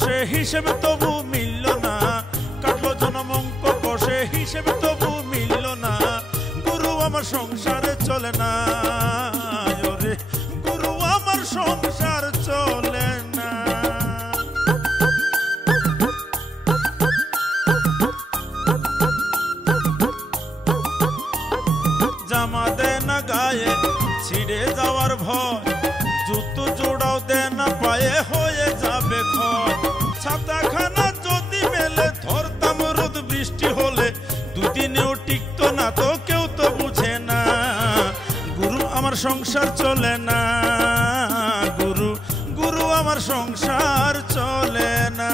কষে হিসেব তবু মিলল না, কাটলো জনম অঙ্ক কষে হিসেব তবু মিলল না, গুরু আমার সংসারে চলে না, ওরে গুরু আমার সংসার চলে না। জামা দে না গায়ে ছিঁড়ে যাওয়ার ভয়, জুতো জোড়াও দে না পায়ে হয়ে যাবে ক্ষয়, ছাতাখানা যদি মেলে ধরতাম রোদ বৃষ্টি হলে, দুদিনেও টিকতো না তো কেউ তো বুঝে না, গুরু আমার সংসার চলে না, গুরু গুরু আমার সংসার চলে না।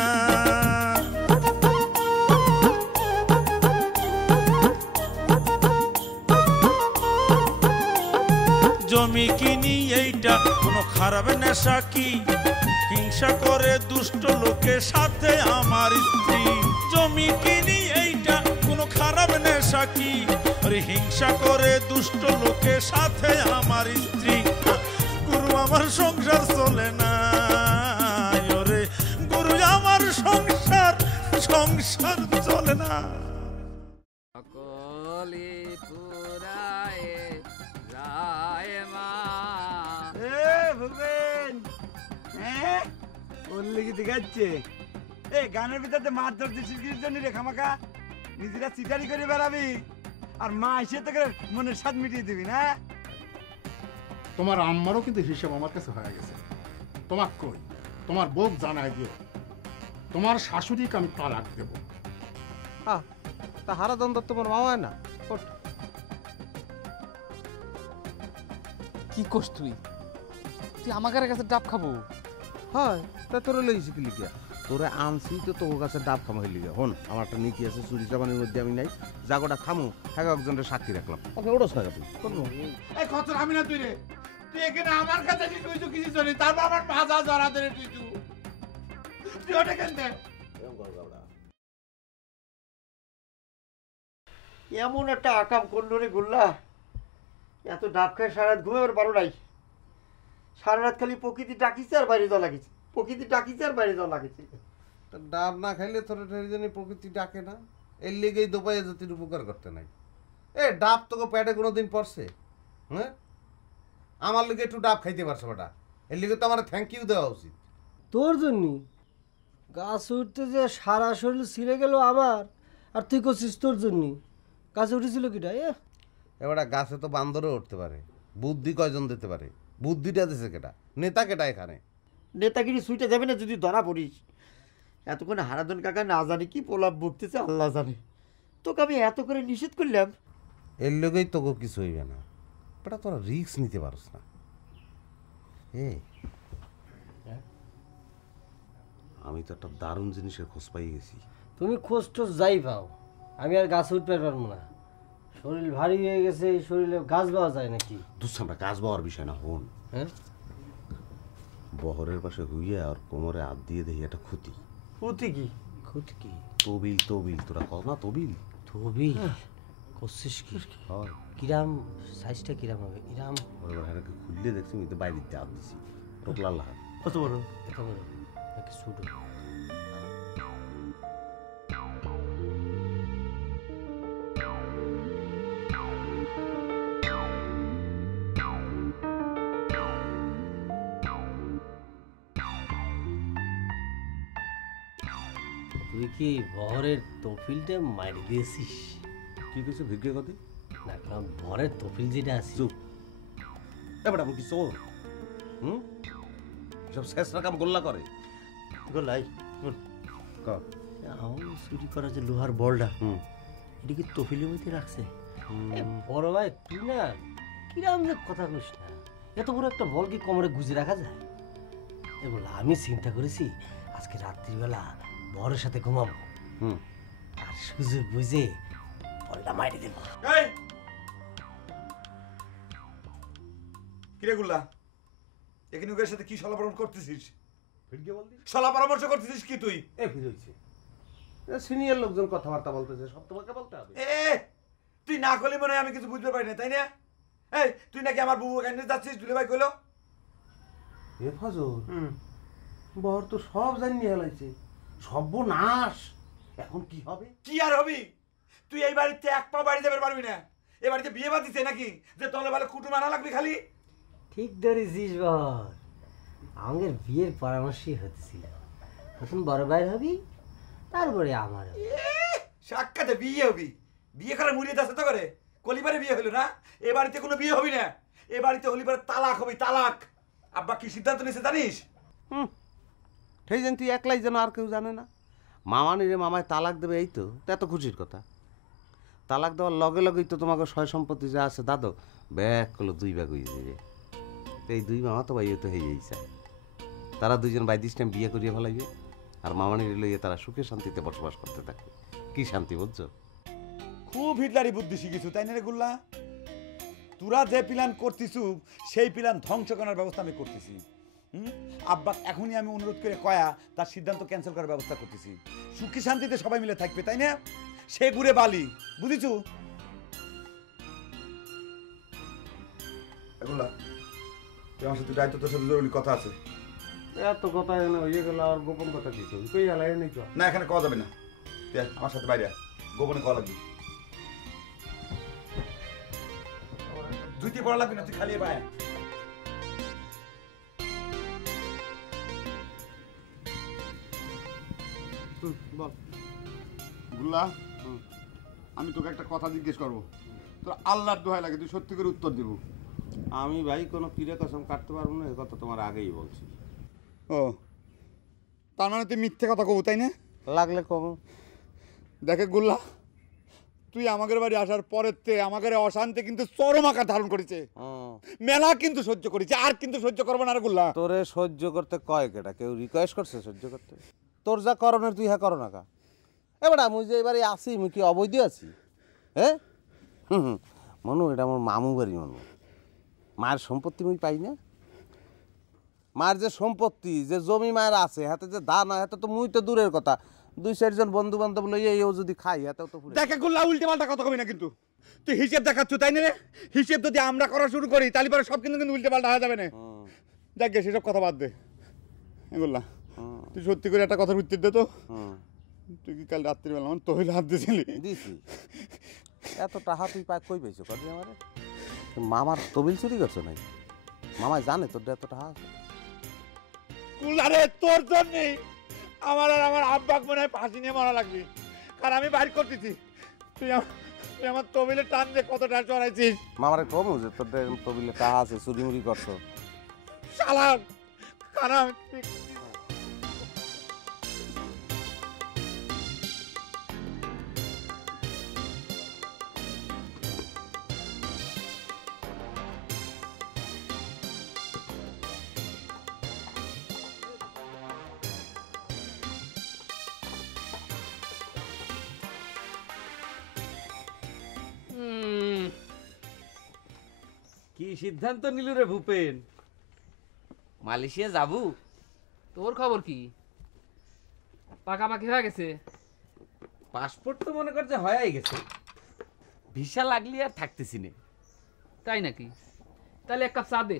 জমি কিনি এইটা কোনো খারাপ নেশা কি, হিংসা করে দুষ্ট লোকের সাথে আমার স্ত্রী, জমি কিনি এইটা কোনো খারাপ নেশা কি, আরে হিংসা করে দুষ্ট লোকের সাথে আমার স্ত্রী, গুরু আমার সংসার চলে না, ওরে গুরু আমার সংসার সংসার চলে না। গানের ভিতরে মাছ ধরতে শিখির জন্য রে খামাকা নিজেরা চিটারি করে বেড়াবি আর মা এসে তোকে মনের স্বাদ মিটিয়ে দিবি না। তোমার আম্মারও কিন্তু হিসাব আমার কাছে হয়ে গেছে। তোমার কই তোমার বউ জানাই দিও তোমার শাশুড়িকে আমি তালাক দেব। হ্যাঁ তা হারাধন দত্ত তোমার মামা না। কি করছ তুই? তুই আমার কাছে ডাব খাবো? হয় তা তোরা লইছি কি লিখিয়া তোরা আনছি তো তোর কাছে ডাব খামো হইলি হন আমার একটা নীতি আছে চুরি চাবানির মধ্যে আমি নাই জাগোটা খামু হ্যাঁ একজনের সাক্ষী রাখলাম ওকে ওটা ছাড়া তুই করবো এই কত আমি না তুই রে তুই এখানে আমার কাছে তুই তো কিছু জানি তারপর আমার মাজা জড়া ধরে তুই ওটা কেন দে এমন একটা আকাম করলো রে গুল্লা, এত ডাব খায় সারা রাত ঘুমের পারো নাই, সারা রাত খালি প্রকৃতি ডাকিছে আর বাইরে যাওয়া লাগিছে, প্রকৃতি ডাকিছে আর বাইরে যাওয়া লাগিছে। ডাব না খাইলে তোর জন্য প্রকৃতি ডাকে না, এর লেগেই দোপাইয়া জাতির উপকার করতে নাই। এ ডাব তোকে পেটে কোনোদিন পড়ছে? হ্যাঁ আমার লিগে একটু ডাব খাইতে পারছো বেটা, এর লিগে তো আমার থ্যাংক ইউ দেওয়া উচিত। তোর জন্য গাছ উঠতে যে সারা শরীর ছিঁড়ে গেল আমার, আর তুই করছিস তোর জন্য। গাছে উঠেছিল কিটা? এবার গাছে তো বান্দরও উঠতে পারে, বুদ্ধি কয়জন দিতে পারে? বুদ্ধিটা দিছে কেটা? নেতা কেটা এখানে? নেতাগিরি সুইটা যাবে না যদি ধরা পড়িস। এতক্ষণে হারাধন কাকা না জানি কি প্রলাপ বকতেছে আল্লাহ জানে, তোকে আমি এত করে নিষেধ করলাম। এর লোকেই তোকে কিছু হইবে না বেটা, তোরা রিস্ক নিতে পারস না। আমি তো একটা দারুণ জিনিসের খোঁজ পাই গেছি। তুমি খোঁজ টোজ যাই পাও, আমি আর গাছে উঠতে পারবো না, শরীর ভারী হয়ে গেছে, শরীরে গাছ পাওয়া যায় নাকি? দুঃসামটা গাছ পাওয়ার বিষয় না, হন হ্যাঁ বহরের পাশে হুইয়া আর কোমরে হাত দিয়ে দেখি একটা খুঁতি। খুঁতি কি? খুঁতি কি? তবিল তবিল তোরা কল না তবিল? তবিল করছিস কি? হয় কিরাম সাইজটা কিরাম হবে? ইরাম খুললে দেখছি আমি তো বাইরে দিতে হাত দিছি টোপলার লাহার। কত বড়? এত বড় নাকি ছোট? তুই কি বহরের তফিলটা মারি দিয়েছিস? কি কিছু ভিজ্ঞ কথা না, কারণ বহরের তফিল যেটা আছে। চুপ এবার আমি কি চোর? সব শেষ রাখাম গোল্লা করে গোলাই আমার চুরি করা যে লোহার বলটা এটা কি তফিলের মধ্যে রাখছে? বড় ভাই তুই না কিরাম যে কথা কইস না, এত বড় একটা বল কি কোমরে গুজে রাখা যায়? এগুলো আমি চিন্তা করেছি আজকে রাত্রিবেলা বরের সাথে ঘুমাবো, আর সুযোগ বুঝে বলটা মারি দেবো। কিরে গুল্লা, এখানে ওদের সাথে কি সলা পরামর্শ করতেছিস? সলা পরামর্শ করতেছিস কি তুই? সিনিয়র লোকজন কথাবার্তা বলতেছে, সব তোমাকে বলতে হবে। তুই না করলে মনে হয় আমি কিছু বুঝতে পারি না, তাই না? এই তুই নাকি আমার বউ কাছে যাচ্ছিস? দুলে ভাই কইলো এ ফজল বর তো সব জানিয়ে হেলাইছে, সর্বনাশ। এখন কি হবে? কি আর হবি? তুই এই বাড়িতে এক পা বাড়ি যাবে পারবি না। এ বাড়িতে বিয়ে বাদিছে নাকি যে তলে বেলা কুটুম আনা লাগবে খালি? ঠিক ধরেছিস বর, আমাদের বিয়ের পরামর্শই হচ্ছিল। প্রথম বড় ভাইয়ের হবি, তারপরে আমার হবে। সাক্ষাতে বিয়ে হবি? বিয়ে করে মুড়িয়ে যাচ্ছে তো করে কলিবারে বিয়ে হলো না। এ বাড়িতে কোনো বিয়ে হবি না। এ বাড়িতে হলিবারে তালাক হবি, তালাক। আব্বা কি সিদ্ধান্ত নিয়েছে জানিস? সেই যেন তুই একলাই যেন, আর কেউ জানে না। মামা নিরে মামায় তালাক দেবে, এই তো এত খুশির কথা। তালাক দেওয়ার লগে লগেই তো তোমাকে সয় সম্পত্তি যা আছে দাদো ব্যাগ করলো 2 ভাগ হয়ে যাবে। এই 2 মামা তো ভাই তো হয়েই চায়। তারা দুইজন বাই দিস টাইম বিয়ে করিয়ে ফেলাইবে, আর মামা নিরে লইয়ে তারা সুখে শান্তিতে বসবাস করতে থাকবে। কি শান্তি বুঝছো? খুব হিটলারি বুদ্ধি শিখিছু তাই না রে গুল্লা? তোরা যে প্ল্যান করতিছু সেই প্ল্যান ধ্বংস করার ব্যবস্থা আমি করতেছি। আব্বা এখনই আমি অনুরোধ করে কয়া তার সিদ্ধান্ত ক্যান্সেল করার ব্যবস্থা করতেছি। সুখী শান্তিতে সবাই মিলে থাকবে, তাই না? সে ঘুরে বালি, বুঝিছু? এগুলা আমার সাথে দায়িত্ব, তোর সাথে জরুরি কথা আছে। এত কথা এনে হয়ে গেল, আর গোপন কথা কি করবি? কই এলাই নেই তো। না এখানে কওয়া যাবে না, তুই আমার সাথে বাইরে গোপনে কওয়া লাগবে। জুতি পড়া লাগবে না, তুই খালি বাইরে। বল গুল্লা, আমি তোকে একটা কথা জিজ্ঞেস করবো, তোর আল্লাহর দোহাই লাগে, তুই সত্যি করে উত্তর দিব। আমি ভাই কোনো কিরে কসম কাটতে পারবো না, এই কথা তোমার আগেই বলছি। ও তার মানে তুই মিথ্যে কথা কব, তাই না? লাগলে কম। দেখে গুল্লা, তুই আমাদের বাড়ি আসার পরের তে আমাদের অশান্তি কিন্তু চরম আকার ধারণ করেছে। মেলা কিন্তু সহ্য করেছে, আর কিন্তু সহ্য করবো না রে গুল্লা। তোরে সহ্য করতে কয় কেটা? কেউ রিকোয়েস্ট করছে সহ্য করতে? তোর যা করণের তুই হ্যাঁ করো না কা? এবার মুই যে এবারে আসি, মুই কি অবৈধ আছি? হ্যাঁ মনু, এটা আমার মামু বাড়ি। মনু, মায়ের সম্পত্তি মুই পাই না। মায়ের যে সম্পত্তি, যে জমি মায়ের আছে, হাতে যে ধান হয়, হাতে তো মুই তো দূরের কথা, 2-4 জন বন্ধু বান্ধব লইয়া এও যদি খাই, হাতেও তো। দেখে গুল্লা, উল্টে পাল্টা কথা কবি না কিন্তু। তুই হিসেব দেখাচ্ছ, তাই না রে? হিসেব যদি আমরা করা শুরু করি তাহলে পরে সব কিন্তু উল্টে পাল্টা হয়ে যাবে না। দেখ গে, সেসব কথা বাদ দে। গুল্লা, তুই সত্যি করে একটা কথার উত্তর দে তো। তুই কি কাল রাত্রিবেলা আমার তহিল হাত দিয়েছিলি? দিছি। এত টাকা তুই কই পেয়েছো কদি? আমার মামার তবিল চুরি করছো নাই? মামায় জানে তোর এত টাকা আছে? কুলারে তোর জন্যে আমার আর আমার আব্বাক মনে হয় ফাঁসি নিয়ে মারা লাগবে, কারণ আমি বাইর করতেছি। তুই আমার তবিলে টান দিয়ে কত টাকা চড়াইছিস। মামারে কম যে তোর তবিলে টাকা আছে, চুরি মুড়ি করছো। শালা কারণ কি সিদ্ধান্ত নিল রে ভূপেন? মালয়েশিয়া যাবো? তোর খবর কি? পাকাপাকি হয়ে গেছে? পাসপোর্ট তো মনে করছে হয়ে গেছে, ভিসা লাগলি আর থাকতেছি না। তাই নাকি? তাহলে এক কাপ চা দে।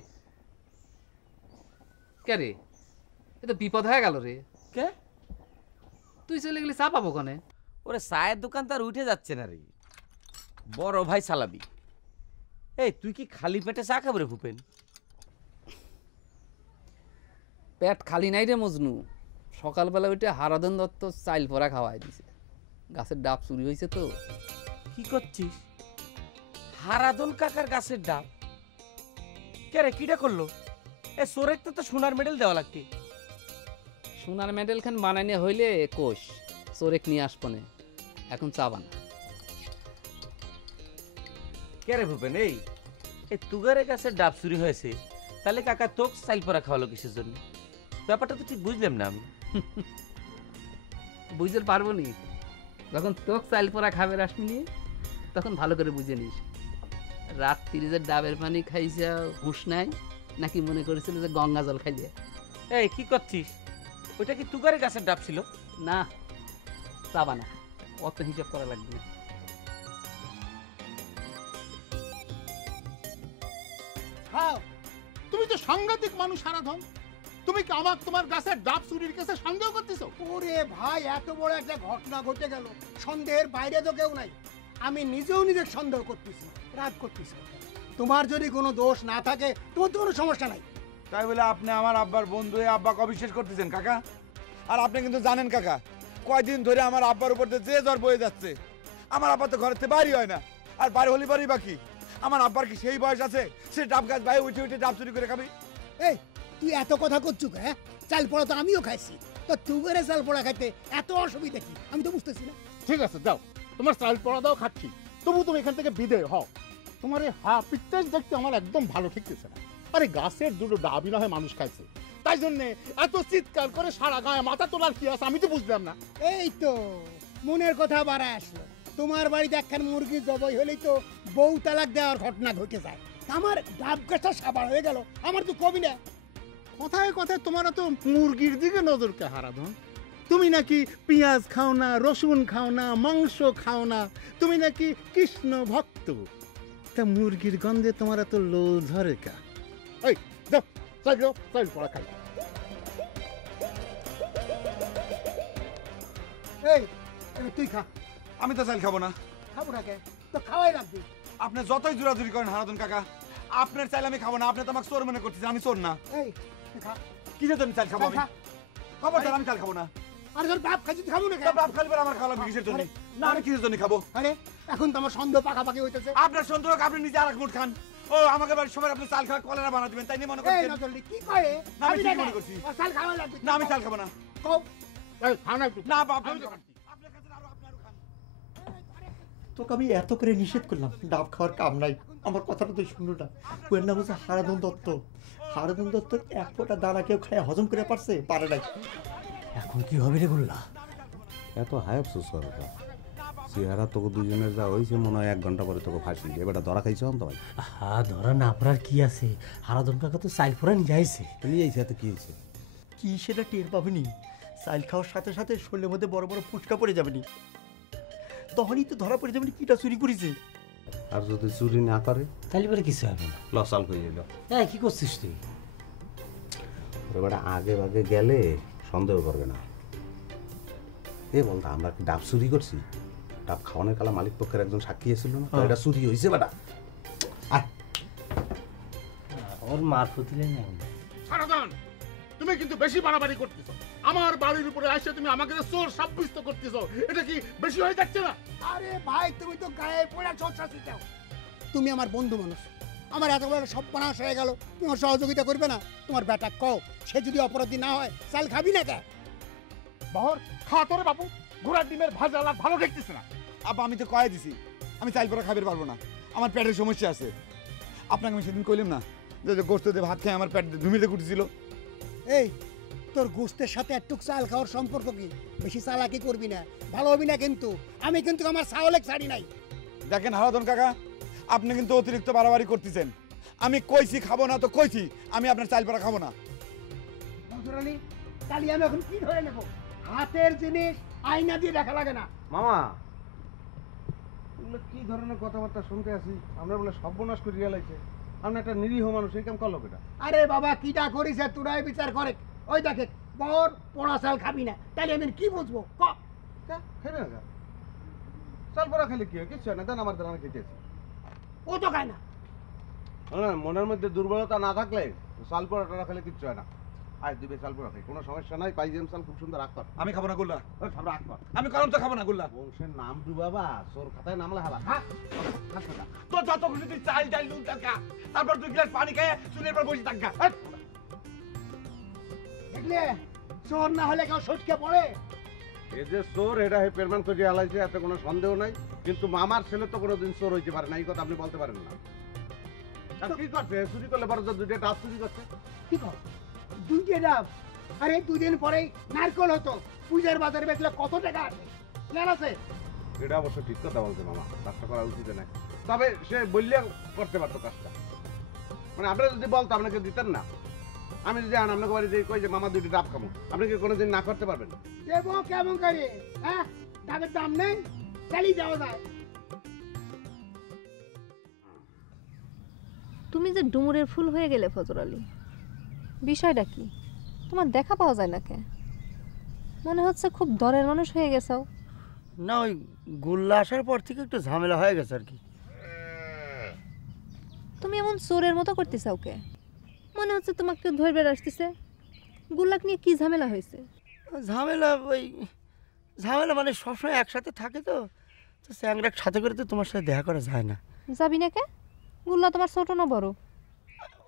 কে রে, এ তো বিপদ হয়ে গেল রে। কে? তুই চলে গেলি, চা পাবো কনে? ওরে চায়ের দোকান তো আর উঠে যাচ্ছে না রে, বড় ভাই চালাবি। এই তুই কি খালি পেটে চা খাবো রে ভূপেন? পেট খালি নাই রে মজনু। সকালবেলা ওইটা হারাধন দত্ত চাইল পরা খাওয়াই দিছে। গাছের ডাব চুরি হয়েছে তো। কি করছিস? হারাদন কাকার গাছের ডাব? কে রে, কিটা করলো? এ সোরেক তো সোনার মেডেল দেওয়া লাগবে। সোনার মেডেল খান বানাই নিয়ে হইলে কোষ চোরেক নিয়ে আসবনে। এখন চা বানা। কে রে ভূপেন, এই তুগারে গাছের ডাব চুরি হয়েছে, তাহলে কাকা তোক চাইল পরা খাওয়ালো কিসের জন্য? ব্যাপারটা তো ঠিক বুঝলাম না আমি। বুঝতে পারবো নি, যখন তোক চাইল পরা খাবে রাসমিনী, তখন ভালো করে বুঝে নিস। রাত 30 ডাবের পানি খাইছে হুঁশ নাই নাকি মনে করেছিল যে গঙ্গা জল খাইলে? এই কি করছিস? ওইটা কি তুগারে গাছের ডাব ছিল? না, চা বানা, অত হিসাব করা লাগবে না। তুমি তো সাংঘাতিক মানুষ হারাধন। তুমি কি আমার তোমার গাছের ডাব চুরির কেসে সন্দেহ করতেছো? ওরে ভাই, এত বড় একটা ঘটনা ঘটে গেল, সন্দেহের বাইরে তো কেউ নাই। আমি নিজেও নিজের সন্দেহ করতেছি, রাগ করতেছি। তোমার যদি কোনো দোষ না থাকে তোমার তো কোনো সমস্যা নাই। তাই বলে আপনি আমার আব্বার বন্ধু হয়ে আব্বাকে অবিশ্বাস করতেছেন কাকা? আর আপনি কিন্তু জানেন কাকা, কয়দিন ধরে আমার আব্বার উপর যে জ্বর বয়ে যাচ্ছে। আমার আব্বা তো ঘরের থেকে বাড়ি হয় না, আর বাড়ি হলি বাড়ি বাকি। আমার আব্বার কি সেই বয়স আছে সে ডাব গাছ বাইরে উঠে উঠে ডাব চুরি করে খাবি? এই তুই এত কথা করছু কে? হ্যাঁ, চাল পড়া তো আমিও খাইছি, তো তুই করে চাল পড়া খাইতে এত অসুবিধা কি? আমি তো বুঝতেছি না। ঠিক আছে যাও, তোমার চাল পড়া দাও খাচ্ছি, তবু তুমি এখান থেকে বিদায় হও। তোমার এই পিকচার দেখতে আমার একদম ভালো ঠেকতেছে না। আরে গাছের দুটো ডাবই না হয় মানুষ খাইছে, তাই জন্য এত চিৎকার করে সারা গায়ে মাথা তোলার কি আছে আমি তো বুঝলাম না। এই তো মনের কথা বাড়ায় আসলো। তোমার বাড়িতে একখান মুরগি জবাই হলেই তো বউ তালাক দেওয়ার ঘটনা ঘটে যায়। আমার ডাব গাছটা সাবার হয়ে গেল, আমার তো কবি না। কথায় কথায় তোমার তো মুরগির দিকে নজরকে হারাধন। তুমি নাকি পেঁয়াজ খাও না, রসুন খাও না, মাংস খাও না, তুমি নাকি কৃষ্ণ ভক্ত, তা মুরগির গন্ধে তোমার এত লোল ধরে কা? এই যাও, চাই যাও, চাই পড়া খাই। এই তুই খা। আমি তো চাল খাবো না। খাবো না কে? তো খাওয়াই রাখবি। আপনি যতই জোরাজুরি করেন হারাধন কাকা, আপনার চাইলে আমি খাবো না। আপনি তো আমাকে চোর মনে করতেছেন, আমি চোর না। এই তুই খা। কিসের জন্য চাল খাবো আমি? খবরদার, আমি চাল খাবো না। আরে তোর বাপ খাচ্ছিস, খাবো না কে? বাপ খালি আমার খাওয়া লাগবে কিসের জন্য? না আমি কিসের জন্য খাবো? আরে এখন তো আমার সন্দেহ পাকাপাকি হইতেছে। আপনার সন্দেহ আপনি নিজে আর এক মুঠ খান। ও আমাকে বাড়ির সবাই আপনি চাল খাওয়া কলেরা বানা দিবেন তাই নিয়ে মনে এই করছেন? নজরুল কি কয়? না, আমি ঠিক মনে করছি। চাল খাওয়া লাগবে। না আমি চাল খাবো না। কও। এই খাও না একটু। না বাপ, আমি তো খান। তোকে আমি এত করে নিষেধ করলাম, ডাব খাওয়ার কাম নাই। আমার কথাটা তুই শুনলো না। ওর নাম হচ্ছে হারাধন দত্ত। হারাধন দত্তর এক ফোঁটা দানা কেউ খায় হজম করে পারছে? পারে নাই। এখন কি হবে রে গুল্লা? এত হাই আফসোস করো না। চেহারা তোকে দুজনের যা হয়েছে মনে হয় 1 ঘন্টা পরে তোকে ফাঁসি এবারটা ধরা খাইছ তো ভাই। ধরা না পড়ার কি আছে? হারাধন কাকা তো চাইল পড়া নিয়ে যাইছে। তুমি এই সাথে কি হয়েছে? কি সেটা টের পাবিনি? চাইল খাওয়ার সাথে সাথে শরীরের মধ্যে বড় বড় ফুচকা পড়ে যাবেনি, তখনই তো ধরা পড়ে যাবেনি কিটা চুরি করেছে। আর যদি চুরি না করে তাহলে পরে কিছু হবে না। লসাল হয়ে গেল। হ্যাঁ, কি করছিস তুই? এবারে আগে ভাগে গেলে সন্দেহ করবে না। এ বলতো আমরা কি ডাব চুরি করছি? ডাব খাওয়ানোর কালা মালিক পক্ষের একজন সাক্ষী এসেছিল না? তো এটা চুরি হয়েছে বেটা। ওর মার ফুতিলে না। হারাধন, তুমি কিন্তু বেশি বাড়াবাড়ি করতেছো। আমার বাড়ির উপরে আসে তুমি আমাকে চোর সাব্যস্ত করতেছো, এটা কি বেশি হয়ে যাচ্ছে না? আরে ভাই, তুমি তো গায়ে পড়া চর্চা শিখাও। তুমি আমার বন্ধু মানুষ, আমার এত বড় সর্বনাশ হয়ে গেল, তুমি আমার সহযোগিতা করবে না? তোমার বেটা কও, সে যদি অপরাধী না হয় চাল খাবি না কে? বহর খা তোরে বাবু, ঘোড়ার ডিমের ভাজা আর ভালো দেখতেছে না। আব্বা আমি তো কয়ে দিছি আমি চাল পড়া খাবার পারবো না, আমার পেটের সমস্যা আছে। আপনাকে আমি সেদিন কইলাম না যে গোস্ত দিয়ে ভাত খেয়ে আমার পেট ধুমিতে কুটেছিল। এই তোর গোস্তের সাথে একটুক চাল খাওয়ার সম্পর্ক কি? বেশি চালাকি করবি না, ভালো হবি না কিন্তু। আমি কিন্তু আমার চাওলেক ছাড়ি নাই। দেখেন হারাধন কাকা, আপনি কিন্তু অতিরিক্ত বাড়াবাড়ি করতেছেন। আমি কইছি খাবো না তো কইছি আমি আপনার চাল পড়া খাবো না। মধুরানী, তাহলে আমি এখন কি ধরে নেব? হাতের জিনিস আয়না দিয়ে দেখা লাগে না। মামা এগুলো কি ধরনের কথাবার্তা শুনতে আসি? আমরা বলে সর্বনাশ করে গেলাইছে। আমরা একটা নিরীহ মানুষ, এই কাম করলো কেটা? আরে বাবা, কিটা করিস তোরাই বিচার করে। ওই দেখে বর পোড়া চাল খাবি না, তাহলে আমি কি বুঝবো? খাইবে না? চাল পড়া খেলে কি হয়? কিচ্ছু হয় না। দেন আমার দেন, আমি খেতেছি। ও তো খায় না। মনের মধ্যে দুর্বলতা না থাকলে চাল পড়া খেলে কিচ্ছু হয় না। আজ দিবে চাল পড়া খাই, কোনো সমস্যা নাই। পাইজেম চাল খুব সুন্দর রাখ কর। আমি খাবো না গুল্লা, রাখ কর। আমি করম তো খাবো না গুল্লা। বংশের নাম ডুবাবা, চোর খাতায় নামলে হালা। তো যত খুশি তুই চাল ডাল নুন টাকা, তারপর 2 গ্লাস পানি খেয়ে চুলের পর বসে থাকা। দেখলে চোর না হলে কেউ সটকে পড়ে? এই যে চোর, এটা হে পেরমান করে হালাইছে, এতে কোনো সন্দেহ নাই। কিন্তু মামার ছেলে তো কোনোদিন চোর হইতে পারে না, এই কথা আপনি বলতে পারেন না। আর কি করছে? চুরি করলে বড় 2টা ডাব চুরি করছে। কি কর? 2টা ডাব? আরে 2 দিন পরেই নারকল হতো। পূজার বাজারে বেচলে কত টাকা আসে? জানা আছে? এটা অবশ্য ঠিক কথা বলছে মামা, কাজটা করা উচিত নাই। তবে সে বললে করতে পারতো কাজটা। মানে আপনারা যদি বলতো আপনাকে দিতেন না। আমি যদি আপনাকে বাড়ি যে কই যে মামা 2টা ডাব খাবো, আপনি কি কোনোদিন না করতে পারবেন? দেবো কেমন করে? হ্যাঁ, ডাবের দাম নেই, চালিয়ে যাওয়া যায়। তুমি যে ডুমুরের ফুল হয়ে গেলে ফজর আলী, বিষয়টা কি? তোমার দেখা পাওয়া যায় না কে? মনে হচ্ছে খুব দরের মানুষ হয়ে গেছো। না, ওই গুল্লা আসার পর থেকে একটু ঝামেলা হয়ে গেছে আর কি। তুমি এমন চোরের মতো করতেছ ওকে, মনে হচ্ছে তোমাকে কেউ ধরবে আসতেছে। গুল্লাক নিয়ে কি ঝামেলা হয়েছে? ঝামেলা মানে সবসময় একসাথে থাকে তো স্যাংরাক সাথে করে তো তোমার সাথে দেখা করা যায় না। যাবি না কে? গুল্লা তোমার ছোট না বড়?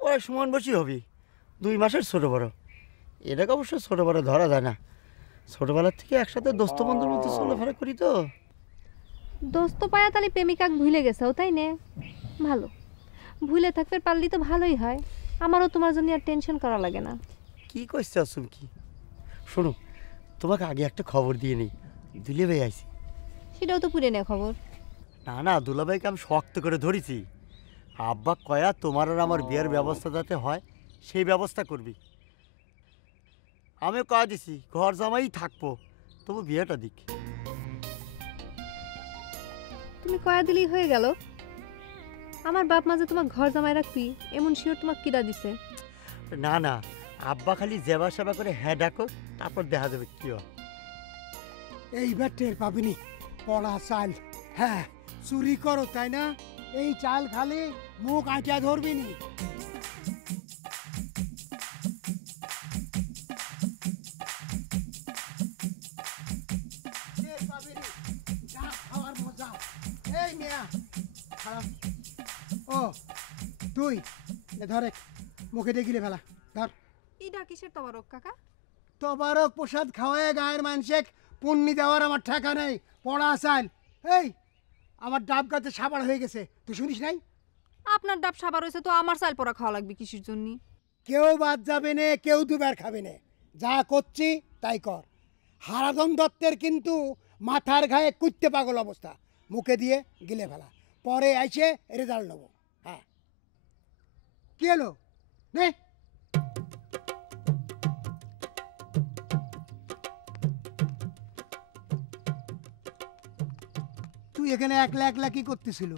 ওরা সমান বসি হবি, 2 মাসের ছোট বড়। এটাকে অবশ্য ছোট বড় ধরা যায় না, ছোটবেলার থেকে একসাথে দোস্ত বন্ধুর মতো চলাফেরা করি তো। দোস্ত পায়া তাহলে প্রেমিকাক ভুলে গেছো, তাই নে? ভালো, ভুলে থাকতে পারলি তো ভালোই হয়। আমারও তোমার জন্য আর টেনশন করা লাগে না। কি করছে আসুন কি? শোনো, তোমাকে আগে একটা খবর দিয়ে নিই, দুলাভাই আইছি। সেটাও তো পুরে নে খবর। না, দুলাভাইকে আমি শক্ত করে ধরেছি। আব্বা কয়া তোমার আর আমার বিয়ের ব্যবস্থা যাতে হয় সেই ব্যবস্থা করবি। আমিও কয়া দিছি ঘর জামাই থাকবো, তবু বিয়েটা দিক। তুমি কয়া দিলেই হয়ে গেল? আমার বাপ মা যে তোমার ঘর জামাই রাখবি এমন শিওর তোমাকে কিরা দিছে? না, আব্বা খালি জেবা সেবা করে হ্যাঁ ডাকো, তারপর দেখা যাবে কি হয়। এইবার টের পাবিনি পড়া চাল। হ্যাঁ, চুরি করো তাই না? এই চাল খালি মুখ আঁটিয়া ধরবি নি। এই মিয়া খারাপ। ও তুই ধরে মুখে দেখিলে ফেলা ধর। ইডা কিসের তবারক কাকা? তবারক প্রসাদ খাওয়ায় গায়ের মানুষে পুণ্যি দেওয়ার আমার ঠেকা নেই। পড়া চাল। এই আমার ডাব গাছে সাবার হয়ে গেছে, তুই শুনিস নাই? আপনার ডাব সাবার হয়েছে তো আমার চাল পরা খাওয়া লাগবে কিসের জন্য? কেউ বাদ যাবে না, কেউ দুবার খাবে না। যা করছি তাই কর। হারাধন দত্তের কিন্তু মাথার ঘায়ে কুত্তে পাগল অবস্থা, মুখে দিয়ে গিলে ফেলা, পরে আইসে রেজাল্ট নেবো। হ্যাঁ, কি হলো নে? তুই এখানে একলা একলা কি করতেছিল?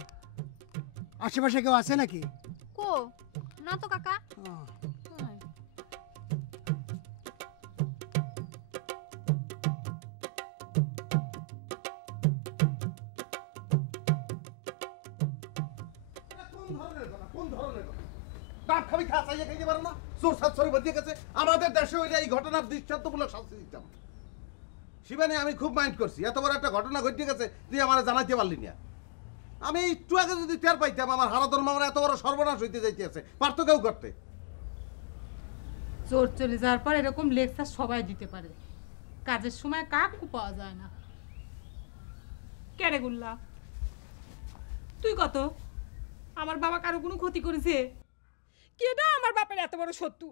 আশেপাশে কেউ আছে নাকি? কো না তো কাকা। আমাদের দেশে হইলে এই ঘটনার দৃষ্টান্তমূলক শাস্তি দিতাম। শিবানী, আমি খুব মাইন্ড করছি, এত বড় একটা ঘটনা ঘটে গেছে তুই আমার জানাইতে পারলি না। আমি একটু আগে যদি টের পাইতাম আমার হারাধন মামার এত বড় সর্বনাশ হইতে যাইতে আছে, পারতো কেউ করতে? চোর চলে যাওয়ার পর এরকম লেকচার সবাই দিতে পারে, কাজের সময় কাকু পাওয়া যায় না। কেরে গুল্লা, তুই কত আমার বাবা কারো কোনো ক্ষতি করেছে? কেডা আমার বাপের এত বড় শত্রু?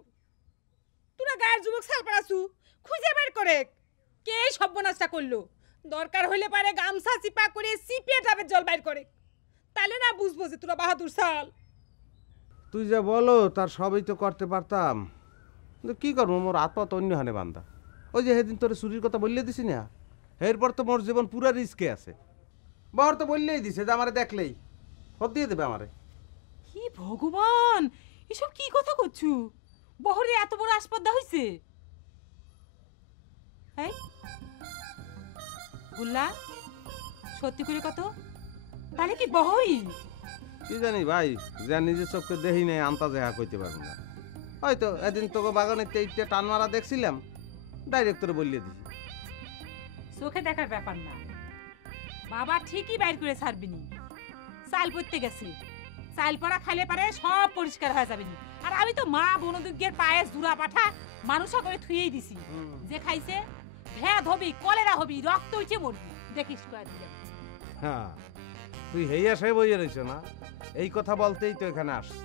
তোরা গায়ের যুবক সাল পাড়াছু, খুঁজে বের করে কে সর্বনাশটা করলো। দরকার হইলে পারে গামছা চিপা করে চিপে ডাবের জল বাইর করে, তাহলে না বুঝবো যে তোরা বাহাদুর সাল। তুই যা বলো তার সবই তো করতে পারতাম, কিন্তু কি করবো, মোর আত্মা অন্য হানে বান্ধা। ওই যে সেদিন তোর চুরির কথা বললে দিছি না, এরপর তো মোর জীবন পুরা রিস্কে আছে। বহর তো বললেই দিছে যে আমারে দেখলেই হত দিয়ে দেবে আমারে। কি ভগবান, এসব কি কথা করছু? বহরে এত বড় আসপদ্দা হইছে? এই গুল্লা, সত্যি করে কত, তাহলে কি বহই? কি জানি ভাই, যা নিজের চোখকে দেখি নাই আন্তাজে হা কইতে পারবো না। হয়তো এদিন তোকে বাগানে তেইটটা টান মারা দেখছিলাম, ডাইরেক্ট তোরে বললে দিছি। চোখে দেখার ব্যাপার না, বাবা ঠিকই বাইর করে ছাড়বিনি। চাল পড়তে গেছে, চাল পড়া খাইলে পারে সব পরিষ্কার হয়ে যাবেনি। আর আমি তো মা বনদুর্গের পায়ে জুড়া পাঠা মানুষ করে থুয়েই দিছি, যে খাইছে ভেদ হবি, কলেরা হবি, রক্ত উঠে মরবি, দেখিস কয়া দিলে। হ্যাঁ, তুই হেই আশায় বইয়ে রইছ না, এই কথা বলতেই তো এখানে আসছি।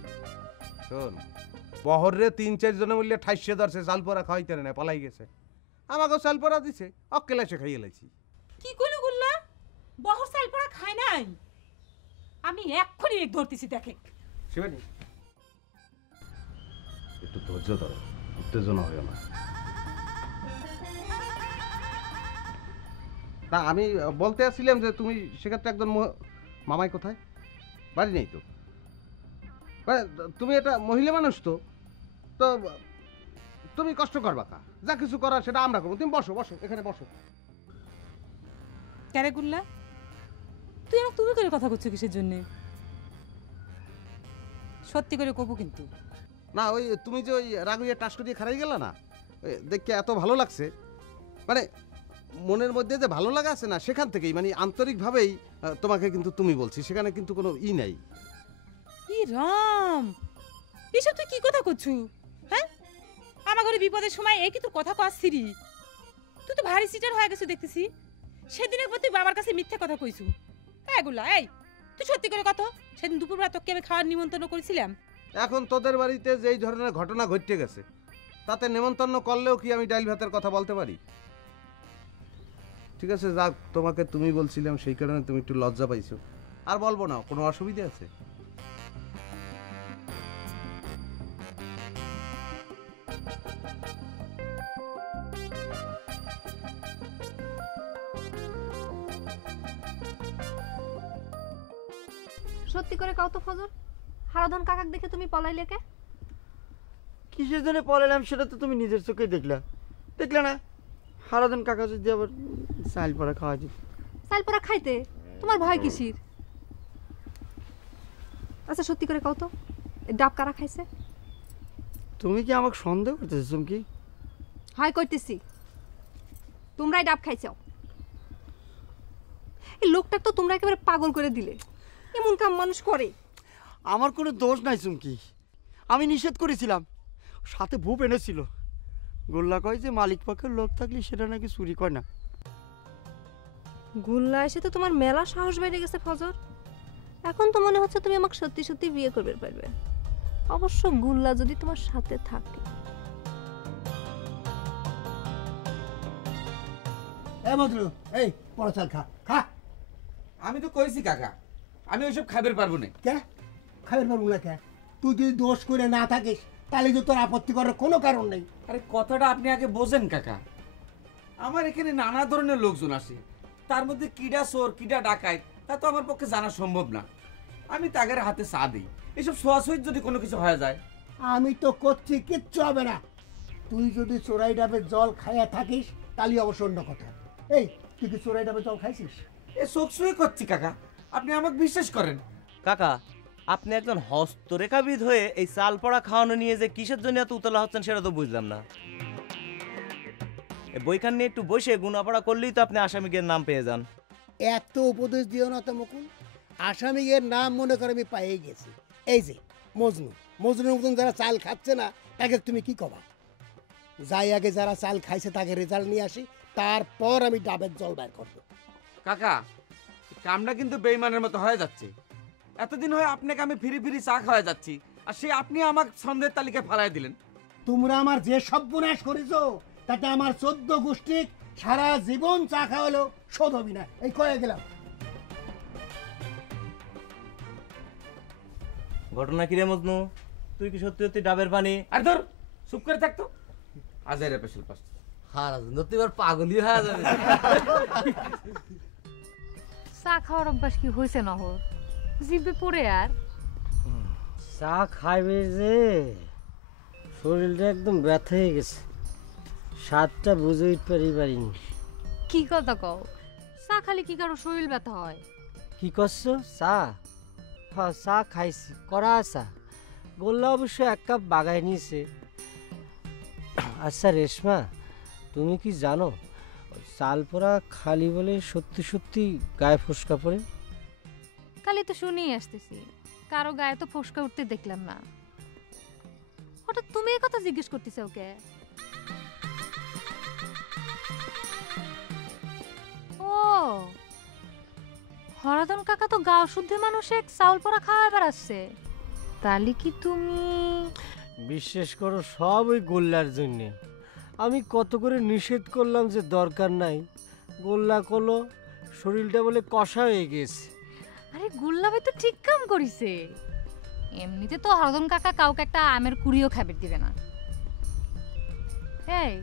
শোন, বহরে 3-4 জনে মিললে ঠাইসে ধরছে, চাল পরা খাওয়াইতে না, পালাই গেছে। আমাকেও চাল পরা দিছে, অকেলাসে খাইয়ে লাইছি। কি কইলো গুল্লা? বহর চাল পরা খায় নাই? আমি এক্ষুনি এক ধরতেছি, দেখে। শিবানী, একটু ধৈর্য ধরো, উত্তেজনা হয় না। তা আমি বলতে আসছিলাম যে তুমি সেক্ষেত্রে একজন মামাই কোথায়? বাড়ি নেই তো? তুমি এটা মহিলা মানুষ তো, তো তুমি কষ্ট করবা কা, যা কিছু করার সেটা আমরা করবো। তুমি বসো বসো, এখানে বসো। ক্যারে গুল্লা, তুই আমাকে তুমি করে কথা করছো কিসের জন্যে? সত্যি করে কবু কিন্তু। না ওই তুমি যে ওই রাগুইয়া টাস দিয়ে খারাই গেলা না, দেখতে এত ভালো লাগছে, মানে মনের মধ্যে যে ভালো লাগা আছে না সেখান থেকেই, মানে আন্তরিকভাবেই তোমাকে কিন্তু তুমি বলছি, সেখানে কিন্তু কোনো নাই। ই রাম, এসব তুই কি কথা করছু? হ্যাঁ, আমার ঘরে বিপদের সময় এই কি তোর কথা কচ্ছিরি? তুই তো ভারী সিটার হয়ে গেছো দেখতেছি। সেদিনের পর তুই বাবার কাছে মিথ্যা কথা কইছু। এগুলা এই তুই সত্যি করে কথা, সেদিন দুপুরবেলা তোকে আমি খাওয়ার নিমন্ত্রণ করেছিলাম। এখন তোদের বাড়িতে যেই ধরনের ঘটনা ঘটে গেছে তাতে নেমন্তন্ন করলেও কি আমি ডাইল ভাতের কথা বলতে পারি? ঠিক আছে, যাক, তোমাকে তুমি বলছিলাম সেই কারণে তুমি একটু লজ্জা পাইছো, আর বলবো না, কোনো অসুবিধা আছে? সত্যি করে কও তো ফজর, হারাধন কাকাক দেখে তুমি পলাইলে কে? কিসের জন্য পলাইলাম সেটা তো তুমি নিজের চোখেই দেখলে না? হারাধন কাকা যদি আবার চাল পড়া খাওয়া দিত। চাল পোড়া খাইতে তোমার ভয় কিসির? আচ্ছা সত্যি করে কও তো, ডাব কারা খাইছে? তুমি কি আমাকে সন্দেহ করতেছো চুমকি? হয় করতেছি, তোমরাই ডাব খাইছো। এই লোকটা তো তোমরা একেবারে পাগল করে দিলে। এমন কাম মানুষ করে? আমার কোনো দোষ নাই চুমকি, আমি নিষেধ করেছিলাম, সাথে ভূপ এনেছিল। গোল্লা কয় যে মালিক পক্ষের লোক থাকলে সেটা নাকি চুরি করে না। গুল্লা এসে তো তোমার মেলা সাহস বেড়ে গেছে ফজর। এখন তো মনে হচ্ছে তুমি আমাকে সত্যি সত্যি বিয়ে করবে পারবে। অবশ্য গুল্লা যদি তোমার সাথে থাকে। এই মজনু, এই বড় চাল খা খা। আমি তো কইছি কাকা, আমি ওইসব খাবার পারবো না। কে খাবার পারবো না? কে তুই যদি দোষ করে না থাকিস তাহলে তো তোর আপত্তি করার কোনো কারণ নেই। আরে কথাটা আপনি আগে বোঝেন কাকা। আমার এখানে নানা ধরনের লোকজন আসে, তার মধ্যে কিডা চোর কিডা ডাকায় তা তো আমার পক্ষে জানা সম্ভব না। আমি তাদের হাতে চা দিই, এসব সোয়াশোয়িত যদি কোনো কিছু হয়ে যায়। আমি তো করছি, কিচ্ছু হবে না। তুই যদি চোরাই ডাবের জল খাইয়া থাকিস তাহলে অবশ্য অন্য কথা। এই তুই কি চোরাই ডাবের জল খাইছিস? এ চোখসুই করছি কাকা, আপনি আমাকে বিশ্বাস করেন। কাকা, আপনি একজন হস্তরেখাবিদ হয়ে এই চাল পড়া খাওয়ানো নিয়ে যে কিসের জন্য এত উতলা হচ্ছেন সেটা তো বুঝলাম না। বইখান নিয়ে একটু বসে গুণাপড়া করলেই তো আপনি আসামিকের নাম পেয়ে যান। এত উপদেশ দিও না তো মুকুল, আসামিদের নাম মনে করে আমি পাইয়ে গেছি। এই যে মজনুর মতন যারা চাল খাচ্ছে না তাকে তুমি কি কবা? যাই আগে যারা চাল খাইছে তাকে রেজাল্ট নিয়ে আসি, তারপর আমি ডাবের জল বের করবো। কাকা, কামটা কিন্তু বেইমানের মতো হয়ে যাচ্ছে। এতদিন হয় আপনাকে আমি ফিরি ফিরি চা খাওয়া যাচ্ছি, আর সে আপনি আমাকে সন্দেহের তালিকায় ফালাই দিলেন। তোমরা আমার যে সর্বনাশ করেছো তাতে আমার 14 গোষ্ঠী সারা জীবন চা খাওয়ালো শোধ হবি না। এই কয়ে গেলাম। ঘটনা কি রে মজনু? তুই কি সত্যি সত্যি ডাবের পানি? আর ধর চুপ করে থাকতো। আজাইরা পেশাল পাস হারাধন তুই এবার পাগলই হয়ে যাবে। চা খাওয়ার অভ্যাস কি হয়েছে নহর? জিভে পড়ে আর চা খাইবে যে শরীরটা একদম ব্যথা হয়ে গেছে, স্বাদটা বুঝে উঠতে পারিনি। কি কথা কও? চা খালি কি কারো শরীর ব্যথা হয়? কি করছো? চা? হ্যাঁ চা খাইছি, করা চা। গোল্লা অবশ্য 1 কাপ বাগায় নিয়েছে। আচ্ছা রেশমা, তুমি কি জানো চাল পোড়া খালি বলে সত্যি সত্যি গায়ে ফোসকা পড়ে? খালি তো শুনেই আসতেছি, কারো গায়ে তো ফোসকা উঠতে দেখলাম না। হঠাৎ তুমি এই কথা জিজ্ঞেস করতেছ ওকে? ও হরাধন কাকা তো গাঁও শুদ্ধি মানুষে চাউল পোড়া খাওয়া বেড়াচ্ছে। তাহলে কি তুমি? বিশ্বাস করো সব ওই গোল্লার জন্যে। আমি কত করে নিষেধ করলাম যে দরকার নাই, গোল্লা করলো, শরীরটা বলে কষা হয়ে গেছে। আরে গুল্লা ভাই তো ঠিক কাম করিছে। এমনিতে তো হরদন কাকা কাউকে একটা আমের কুড়িও খাবার দিবে না। এই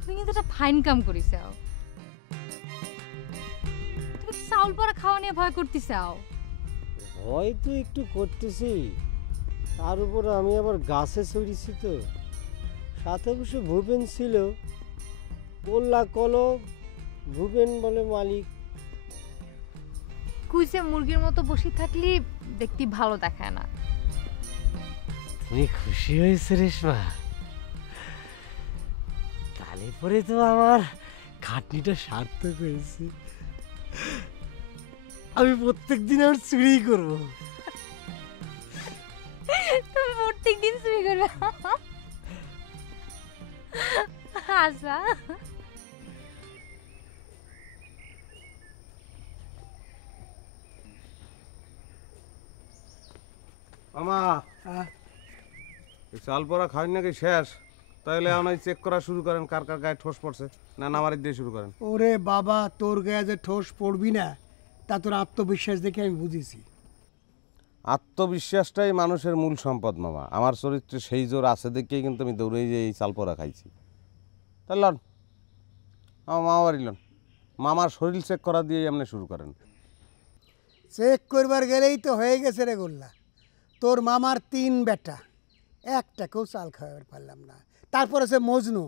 তুমি কিন্তু একটা ফাইন কাম করিছাও। তুমি কি চাউল পরা খাওয়া নিয়ে ভয় করতেছাও? ভয় তো একটু করতেছি, তার উপর আমি আবার গাছে চড়িছি তো, সাথে বসে ভূপেন ছিল, বললা কলো ভূপেন বলে মালিক। কুইজে মুরগির মতো বসে থাকলে দেখতে ভালো দেখায় না। তুমি খুশি হয়েছে রেশমা? তাহলে পরে তো আমার খাটনিটা সার্থক হয়েছে। আমি প্রত্যেক দিন আমার চুরি করবো। তুমি প্রত্যেক দিন চুরি করবে? আচ্ছা মামা এই চাল পরা খাই নাকি শেষ? তাহলে এখন চেক করা শুরু করেন কার কার গায়ে ঠোস পড়ছে, না নামারি দিয়ে শুরু করেন। ওরে বাবা, তোর গায়ে যে ঠোস পড়বি না তা তোর আত্মবিশ্বাস দেখে আমি বুঝেছি। আত্মবিশ্বাসটাই মানুষের মূল সম্পদ মামা। আমার চরিত্রে সেই জোর আছে দেখেই কিন্তু আমি দৌড়ে যে এই চাল পরা খাইছি। তাহলে লন আমার মামা বাড়ি লন, মামার শরীর চেক করা দিয়ে আপনি শুরু করেন। চেক করবার গেলেই তো হয়ে গেছে রে গোল্লা। তোর মামার 3 বেটা, একটাকেও চাল খাওয়াবার পারলাম না। তারপর আছে মজনু।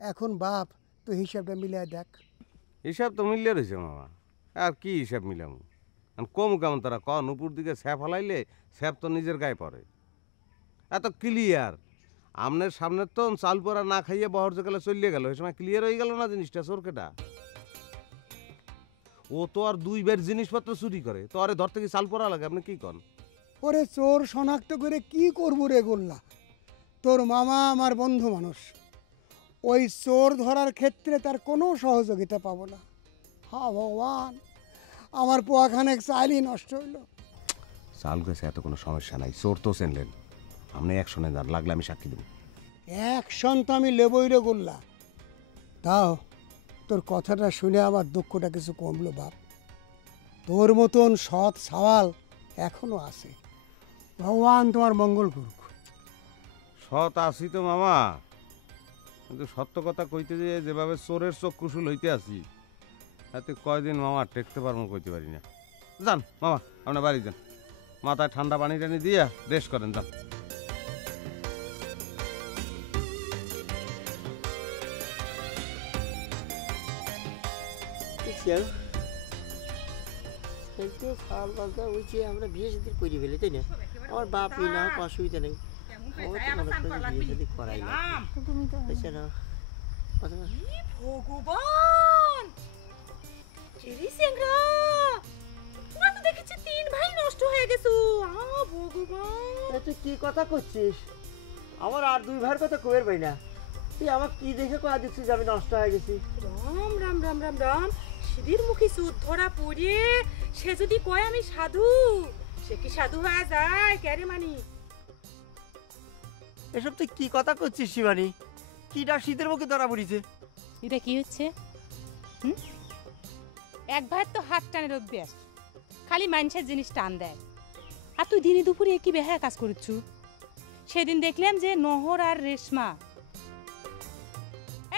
এখন বাপ তুই হিসাবটা মিলিয়ে দেখ। হিসাব তো মিলিয়ে রয়েছে মামা, আর কি হিসাব মিলাম? কম কেমন তারা কন উপর দিকে স্যাপ হলাইলে স্যাপ তো নিজের গায়ে পড়ে। এত ক্লিয়ার আমনের সামনে তো চাল পরা না খাইয়ে বহর গেলে চলিয়ে গেল, ওই সময় ক্লিয়ার হয়ে গেল না জিনিসটা চোরকেটা। ও তো আর 2 বার জিনিসপত্র চুরি করে, তো আরে ধরতে কি চাল পরা লাগে? আপনি কি কন? ওরে চোর শনাক্ত করে কি করবো রে গোল্লা? তোর মামা আমার বন্ধু মানুষ, ওই চোর ধরার ক্ষেত্রে তার কোনো সহযোগিতা পাবো না। হ্যাঁ ভগবান, আমার পোয়াখানেক চালই নষ্ট হইল। চাল গেছে এত কোনো সমস্যা নাই, চোর তো চেনলেন। আপনি অ্যাকশনে যান, লাগলে আমি সাক্ষী দেব। অ্যাকশন তো আমি লেবই রে গোল্লা। তাও তোর কথাটা শুনে আমার দুঃখটা কিছু কমলো বাপ। তোর মতন সৎ সওয়াল এখনো আছে। ভগবান তোমার মঙ্গল করুক। সৎ আসি তো মামা, কিন্তু সত্য কথা কইতে যে যেভাবে চোরের চোখ কুশুল হইতে আসি, তাতে কয়দিন মামা টেকতে পারবো কইতে পারি না। যান মামা, আপনার বাড়ি যান, মাথায় ঠান্ডা পানি টানি দিয়ে রেস্ট করেন, যান। আমরা বিয়ে শাদী করে ফেলি, তাই না? আমার বাপ না অসুবিধা নেই, করাই না। ভগবান, দেখেছি 3 ভাই নষ্ট হয়ে গেছো। ভগবান, তুই কি কথা করছিস? আমার আর 2 ভাইয়ের কথা কবের ভাই না। তুই আমার কি দেখে কয়া দিচ্ছিস আমি নষ্ট হয়ে গেছি? রাম রাম রাম রাম রাম, সিঁড়ির মুখে সুদ ধরা পড়ে সে যদি কয় আমি সাধু, সে কি সাধু হয়ে যায়? ক্যারে মানি, এসব তুই কি কথা করছিস শিবানী? কিটা শীতের মুখে ধরা পড়িছে? এটা কি হচ্ছে? এক ভাইয়ের তো হাত টানের অভ্যাস, খালি মানুষের জিনিস টান দেয়। আর তুই দিনে দুপুরে কি বেহায়া কাজ করছু? সেদিন দেখলাম যে নহর আর রেশমা।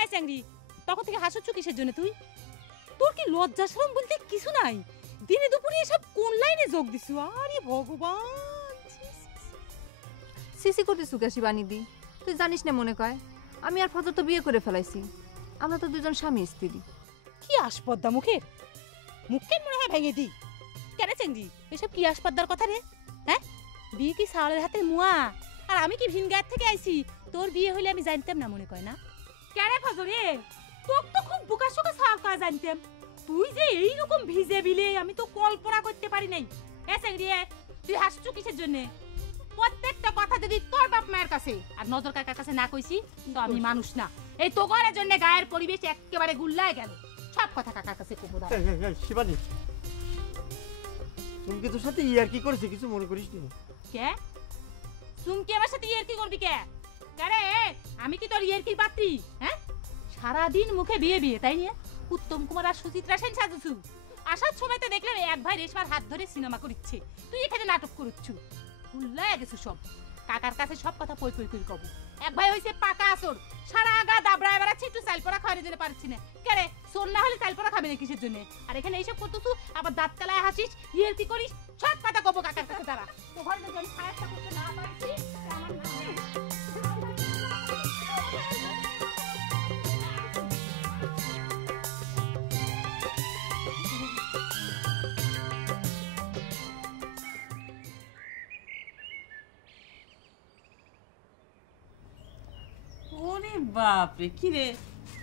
এই চ্যাংড়ি, তখন থেকে হাসুচ্ছু কিসের জন্য তুই? তোর কি লজ্জা শরম বলতে কিছু নাই? দিনে দুপুরে এসব কোন লাইনে যোগ দিছু? আরে ভগবান, সিসি করতেছু কে শিবানী দি? তুই জানিস না মনে কয় আমি আর ফজর তো বিয়ে করে ফেলাইছি। আমরা তো 2জন স্বামী স্ত্রী। কি আসপদ্দা মুখের, মুখের মনে হয় ভেঙে দি। কেন চ্যাংড়ি, এসব কি আসপদ্দার কথা রে? হ্যাঁ, বিয়ে কি সাওয়ালের হাতে মুয়া? আর আমি কি ভিন গায়ের থেকে আইছি? তোর বিয়ে হইলে আমি জানতাম না মনে কয় না? কেন ফজরে, তোর তো খুব বোকা শোকা সাওয়াল করা জানতাম। তুই যে এইরকম ভিজে বিলে আমি তো কল্পনা করতে পারি নাই। এ চ্যাংড়ি, তুই হাসছু কিসের জন্য? প্রত্যেকটা কথা যদি তোর বাপ মায়ের কাছে আর নজর কাকার কাছে না কইছি তো আমি মানুষ না। এই তো ঘরের জন্য গায়ের পরিবেশ একেবারে গুল্লায় গেল। সব কথা কাকার কাছে কব না। শিবানী, তুমি কি তোর সাথে ইয়ার কি করেছে? কিছু মনে করিস নি? কে তুমি কি আমার সাথে ইয়ার কি করবি? কে আরে আমি কি তোর ইয়ার কি পাত্রী? হ্যাঁ, সারা দিন মুখে বিয়ে বিয়ে, তাই নিয়ে উত্তম কুমার আর সুচিত্রা সেন সাজুছু। আসার সময় তো দেখলাম এক ভাই রেশমার হাত ধরে সিনেমা করিচ্ছে, তুই এখানে নাটক করুচ্ছু। ভুল্লায় গেছো সব। কাকার কাছে সব কথা পই পই করে কব। এক ভাই হইছে পাকা আসর, সারা আগা দাবড়ায় বেড়াচ্ছি, একটু চাল পরা খাওয়ার জন্য পারছি না। কেরে সোন না হলে চাল পরা খাবে না কিসের জন্য? আর এখানে এইসব করতেছু, আবার দাঁত কালায় হাসিস, ইয়ের কি করিস, সব কথা কব কাকার কাছে। দাঁড়া, তো ঘরে যদি আমি খায়ারটা করতে না পারছি আমার বাপরে কি রে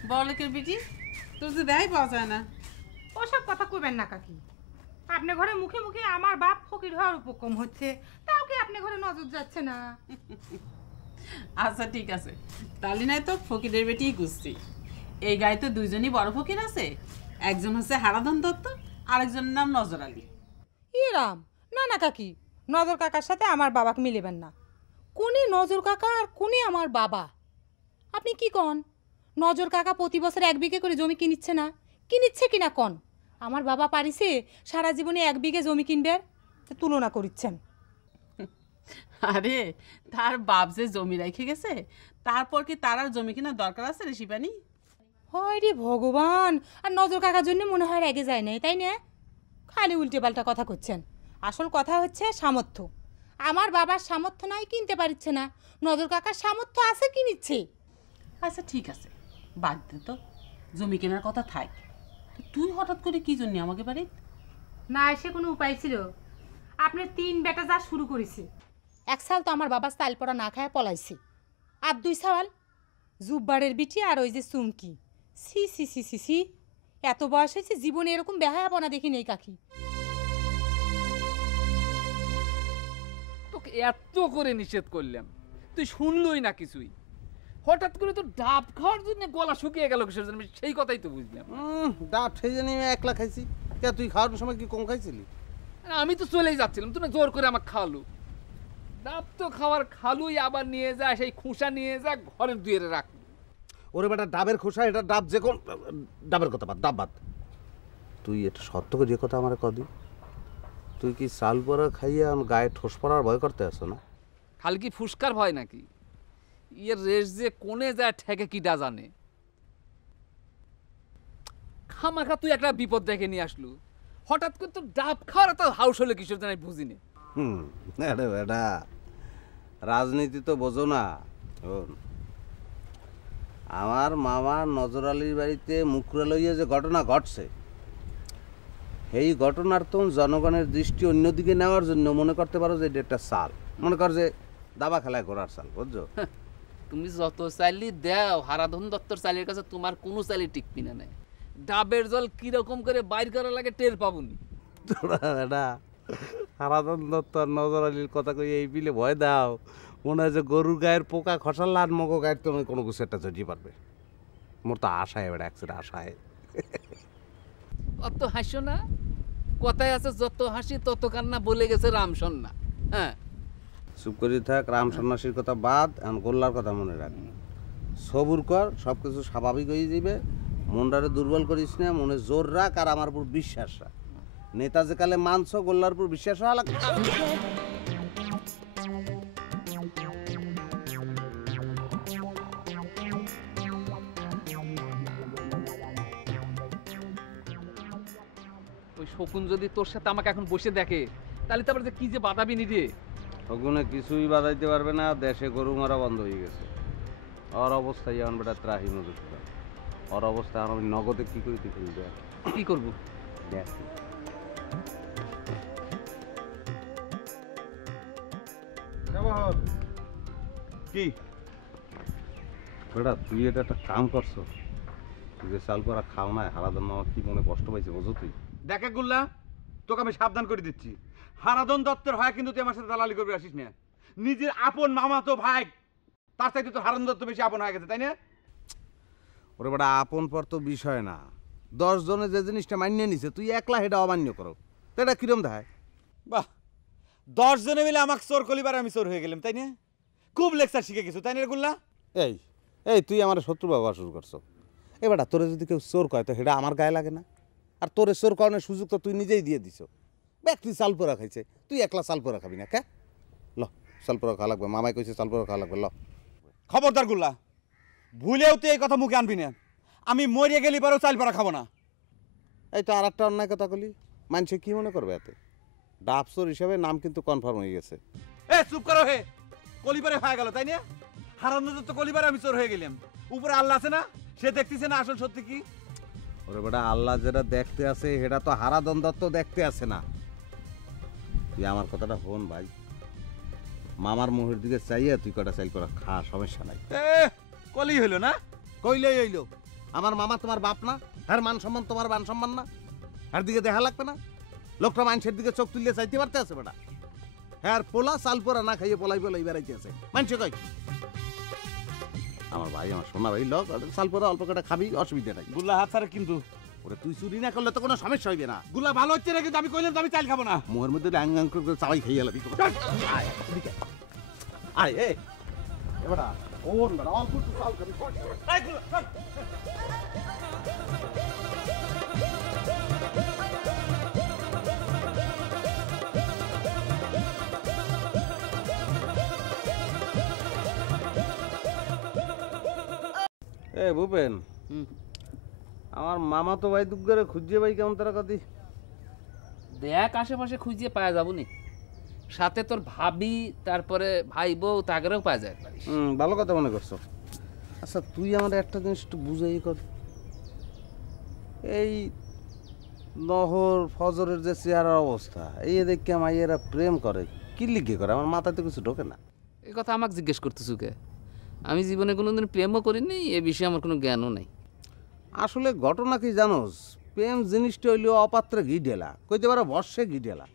বড়লোকের বেটি, তোর যে দেখাই পাওয়া যায় না। ওসব কথা কইবেন না কাকি। আপনি ঘরে মুখে মুখে আমার বাপ ফকির হওয়ার উপক্রম হচ্ছে, তাও কি আপনি ঘরে নজর যাচ্ছে না? আচ্ছা ঠিক আছে, তাহলে নাই তো ফকিরের বেটিই গুছছি। এই গায়ে তো দুইজনই বড় ফকির আছে, একজন হচ্ছে হারাধন দত্ত, আরেকজনের নাম নজর আলী। ইরাম না না কাকি, নজর কাকার সাথে আমার বাবাকে মিলেবেন না। কোনি নজর কাকা আর কোনি আমার বাবা? আপনি কি কন? নজর কাকা প্রতি বছর 1 বিঘে করে জমি কিনিচ্ছে না? কিনিচ্ছে কিনা কন? আমার বাবা পারিছে সারা জীবনে 1 বিঘে জমি কিনবে, তুলনা করিচ্ছেন। আরে তার বাপ যে জমি রেখে গেছে, তারপর কি তার আর জমি কেনার দরকার আছে রে শিবানী? হয় রে ভগবান, আর নজর কাকার জন্য মনে হয় রেগে যায় নাই, তাই না? খালি উল্টে পাল্টা কথা করছেন। আসল কথা হচ্ছে সামর্থ্য। আমার বাবার সামর্থ্য নাই, কিনতে পারছে না। নজর কাকার সামর্থ্য আছে, কিনিচ্ছে। আচ্ছা ঠিক আছে, বাদ দে তো, জমি কেনার কথা থাক। তুই হঠাৎ করে কি জন্য আমাকে বাড়ি? না এসে কোনো উপায় ছিল? আপনার 3 বেটা যা শুরু করেছে। 1 সাল তো আমার বাবা স্টাইল পড়া না খায় পলাইছে, আর 2 সাল জুব্বারের বিটি আর ওই যে চুমকি। সি সি সি সি সি, এত বয়স হয়েছে জীবনে এরকম বেহায়াপনা দেখি নেই কাকি। তোকে এত করে নিষেধ করলাম, তুই শুনলই না কিছুই। হঠাৎ করে তো ডাব খাওয়ার জন্য গলা শুকিয়ে গেল কিসের জন্য, সেই কথাই তো বুঝলাম। ডাব সেই জানি আমি 1 লাখ খাইছি। কে তুই খাওয়ার সময় কি কম খাইছিলি? আমি তো চলেই যাচ্ছিলাম, তুই না জোর করে আমাকে খাওয়ালু। ডাব তো খাওয়ার খালুই, আবার নিয়ে যা সেই খুঁসা নিয়ে যা ঘরের দুয়ারে রাখ। ওরে বেটা ডাবের খোসা, এটা ডাব যে কোন ডাবের কথা বাদ, ডাব বাদ। তুই এটা সত্য করে যে কথা আমার কদি, তুই কি চাল পরা খাইয়া গায়ে ঠোস পড়ার ভয় করতে আসো না? খালি কি ফুসকার ভয় নাকি? ইয়ের রেস যে কোনে যায় ঠেকে কিটা জানে। খামাখা তুই একটা বিপদ দেখে নিয়ে আসলু, হঠাৎ করে তো ডাব খাওয়ার তো হাউস হলে কিশোর জানাই বুঝিনি। আরে বেটা রাজনীতি তো বোঝো না। আমার মামা নজর আলীর বাড়িতে মুখরা লইয়া যে ঘটনা ঘটছে, এই ঘটনার তো জনগণের দৃষ্টি অন্যদিকে নেওয়ার জন্য মনে করতে পারো যে এটা একটা চাল, মনে কর যে দাবা খেলায় ঘোরার চাল, বুঝছো? তুমি যত চাইলি দেও, হারাধন দত্তর চালের কাছে তোমার কোনো চালি টিকবি না। নাই ডাবের জল কিরকম করে বাইর করা লাগে টের পাবনি। তোরা বেটা হারাধন দত্ত আর নজর আলীর কথা কই এই বিলে ভয় দাও, মনে হয় যে গরুর গায়ের পোকা খসাল আর মগো গায়ের তো কোনো কিছু একটা জড়িয়ে পারবে। মোর তো আশায় বেটা, একসাথে আশায়। অত হাসো না, কথায় আছে যত হাসি তত কান্না, বলে গেছে রামসন্না। হ্যাঁ চুপ করে থাক, রাম সন্ন্যাসীর কথা বাদ, এখন গোল্লার কথা মনে রাখ। সবুর কর, সব কিছু স্বাভাবিক হয়ে যাবে। মনটারে দুর্বল করিস না, মনে জোর রাখ আর আমার উপর বিশ্বাস রাখ। নেতা যে কালে মানছ, গোল্লার উপর বিশ্বাস হওয়া লাগবে। ওই শকুন যদি তোর সাথে আমাকে এখন বসে দেখে, তাহলে তারপরে কি যে বাধাবি নি রে। শকুনে কিছুই বাধাইতে পারবে না, দেশে গরু মারা বন্ধ হয়ে গেছে। ওর অবস্থায় যেমন বেটা ত্রাহি মজুর, ওর অবস্থায় আর আমি নগদে কি করি তুই কি করবো দেখ। কি বেটা তুই এটা একটা কাম করছো, তুই যে চাল করা খাও না, হারাধন মামা কি মনে কষ্ট পাইছে বোঝো তুই? দেখে গুল্লা, তোকে আমি সাবধান করে দিচ্ছি, হারাধন দত্তের হয় কিন্তু তুই আমার সাথে দালালি করবে আসিস না। নিজের আপন মামা তো ভাই, তার চাইতে তো হারাধন দত্ত বেশি আপন হয়ে গেছে, তাই না? ওরে বেটা আপন পর তো বিষয় না, 10 জনে যে জিনিসটা মানিয়ে নিছে তুই একলা সেটা অমান্য করো, তো এটা কিরম দেখায়? বাহ, 10 জনে মিলে আমাকে চোর কলিবার আমি চোর হয়ে গেলাম, তাই না? খুব লেকচার শিখে গেছো, তাই না গুল্লা? এই এই তুই আমার শত্রু ব্যবহার শুরু করছো। এ বেটা তোরে যদি কেউ চোর কয় তো সেটা আমার গায়ে লাগে না? আর তোরে চোর করানোর সুযোগ তো তুই নিজেই দিয়ে দিছ। ব্যক্তি চাল পোড়া খাইছে, তুই একলা চাল পোড়া খাবি না কে? ল চাল পোড়া খাওয়া লাগবে, মামাই কইছে চাল পোড়া খাওয়া লাগবে, ল। খবরদার গুল্লা, ভুলেও তুই এই কথা মুখে আনবি না। আমি মরিয়ে গেলি পরেও চাল পড়া খাবো না। এই তো আর একটা অন্যায় কথা বলি, মানুষে কি মনে করবে এতে? ডাব চোর হিসাবে নাম কিন্তু কনফার্ম হয়ে গেছে। এ চুপ করো হে, কলিবারে হয়ে গেল, তাই না? হারাধন দত্ত কলিবারে আমি চোর হয়ে গেলাম, উপরে আল্লাহ আছে না, সে দেখতেছে না আসল সত্যি কি? ওরে বেটা আল্লাহ যেটা দেখতে আছে সেটা তো হারাধন দত্ত দেখতে আছে না। তুই আমার কথাটা শোন ভাই, মামার মুখের দিকে চাইয়া তুই কটা চাইল করা খা, সমস্যা নাই। কলি হইলো না? কইলেই হইলো। আমার মামা তোমার বাপ না? আর মান সম্মান তোমার মান সম্মান না? আর দিকে দেখা লাগবে না? লোকটা মানুষের দিকে চোখ তুললে চাইতে পারতে আছে বেটা। হ্যাঁ পোলা চাল পোড়া না খাইয়ে পোলাই পোলাই বেড়াইতে আছে মানুষে কয় আমার ভাই আমার সোনা ভাই লোক চাল পোড়া অল্প কটা খাবি অসুবিধা নাই। গুল্লা হাত ছাড়া কিন্তু ওরে তুই চুরি না করলে তো কোনো সমস্যা হইবে না। গুল্লা ভালো হচ্ছে না, কিন্তু আমি কইলাম তো আমি চাল খাবো না। মুহের মধ্যে আং আং করে চাবাই খাইয়ে লাবি। আয় এ এবারে ওন বেটা অল্প একটু চাল খাবি। এ ভূপেন, আমার মামা তো ভাই দুগ্গরে খুঁজছে ভাই কেমন তারা কদি দেখ আশেপাশে খুঁজিয়ে পাওয়া যাবো নি, সাথে তোর ভাবি তারপরে ভাই বউ তাগেরও পাওয়া যায়। ভালো কথা মনে করছো। আচ্ছা তুই আমার একটা জিনিস একটু বুঝাই কর, এই নহর ফজরের যে চেহারার অবস্থা এই দেখে মাইয়েরা প্রেম করে কি লিখে করে, আমার মাথায় তো কিছু ঢোকে না। এই কথা আমাকে জিজ্ঞেস করতেছু কে? আমি জীবনে কোনোদিন প্রেমও করিনি, এ বিষয়ে আমার কোনো জ্ঞানও নাই। আসলে ঘটনা কি জানোস, প্রেম জিনিসটা হইল অপাত্রে ঘি ঢেলা, কইতে পারো বর্ষে ঘি ঢেলা।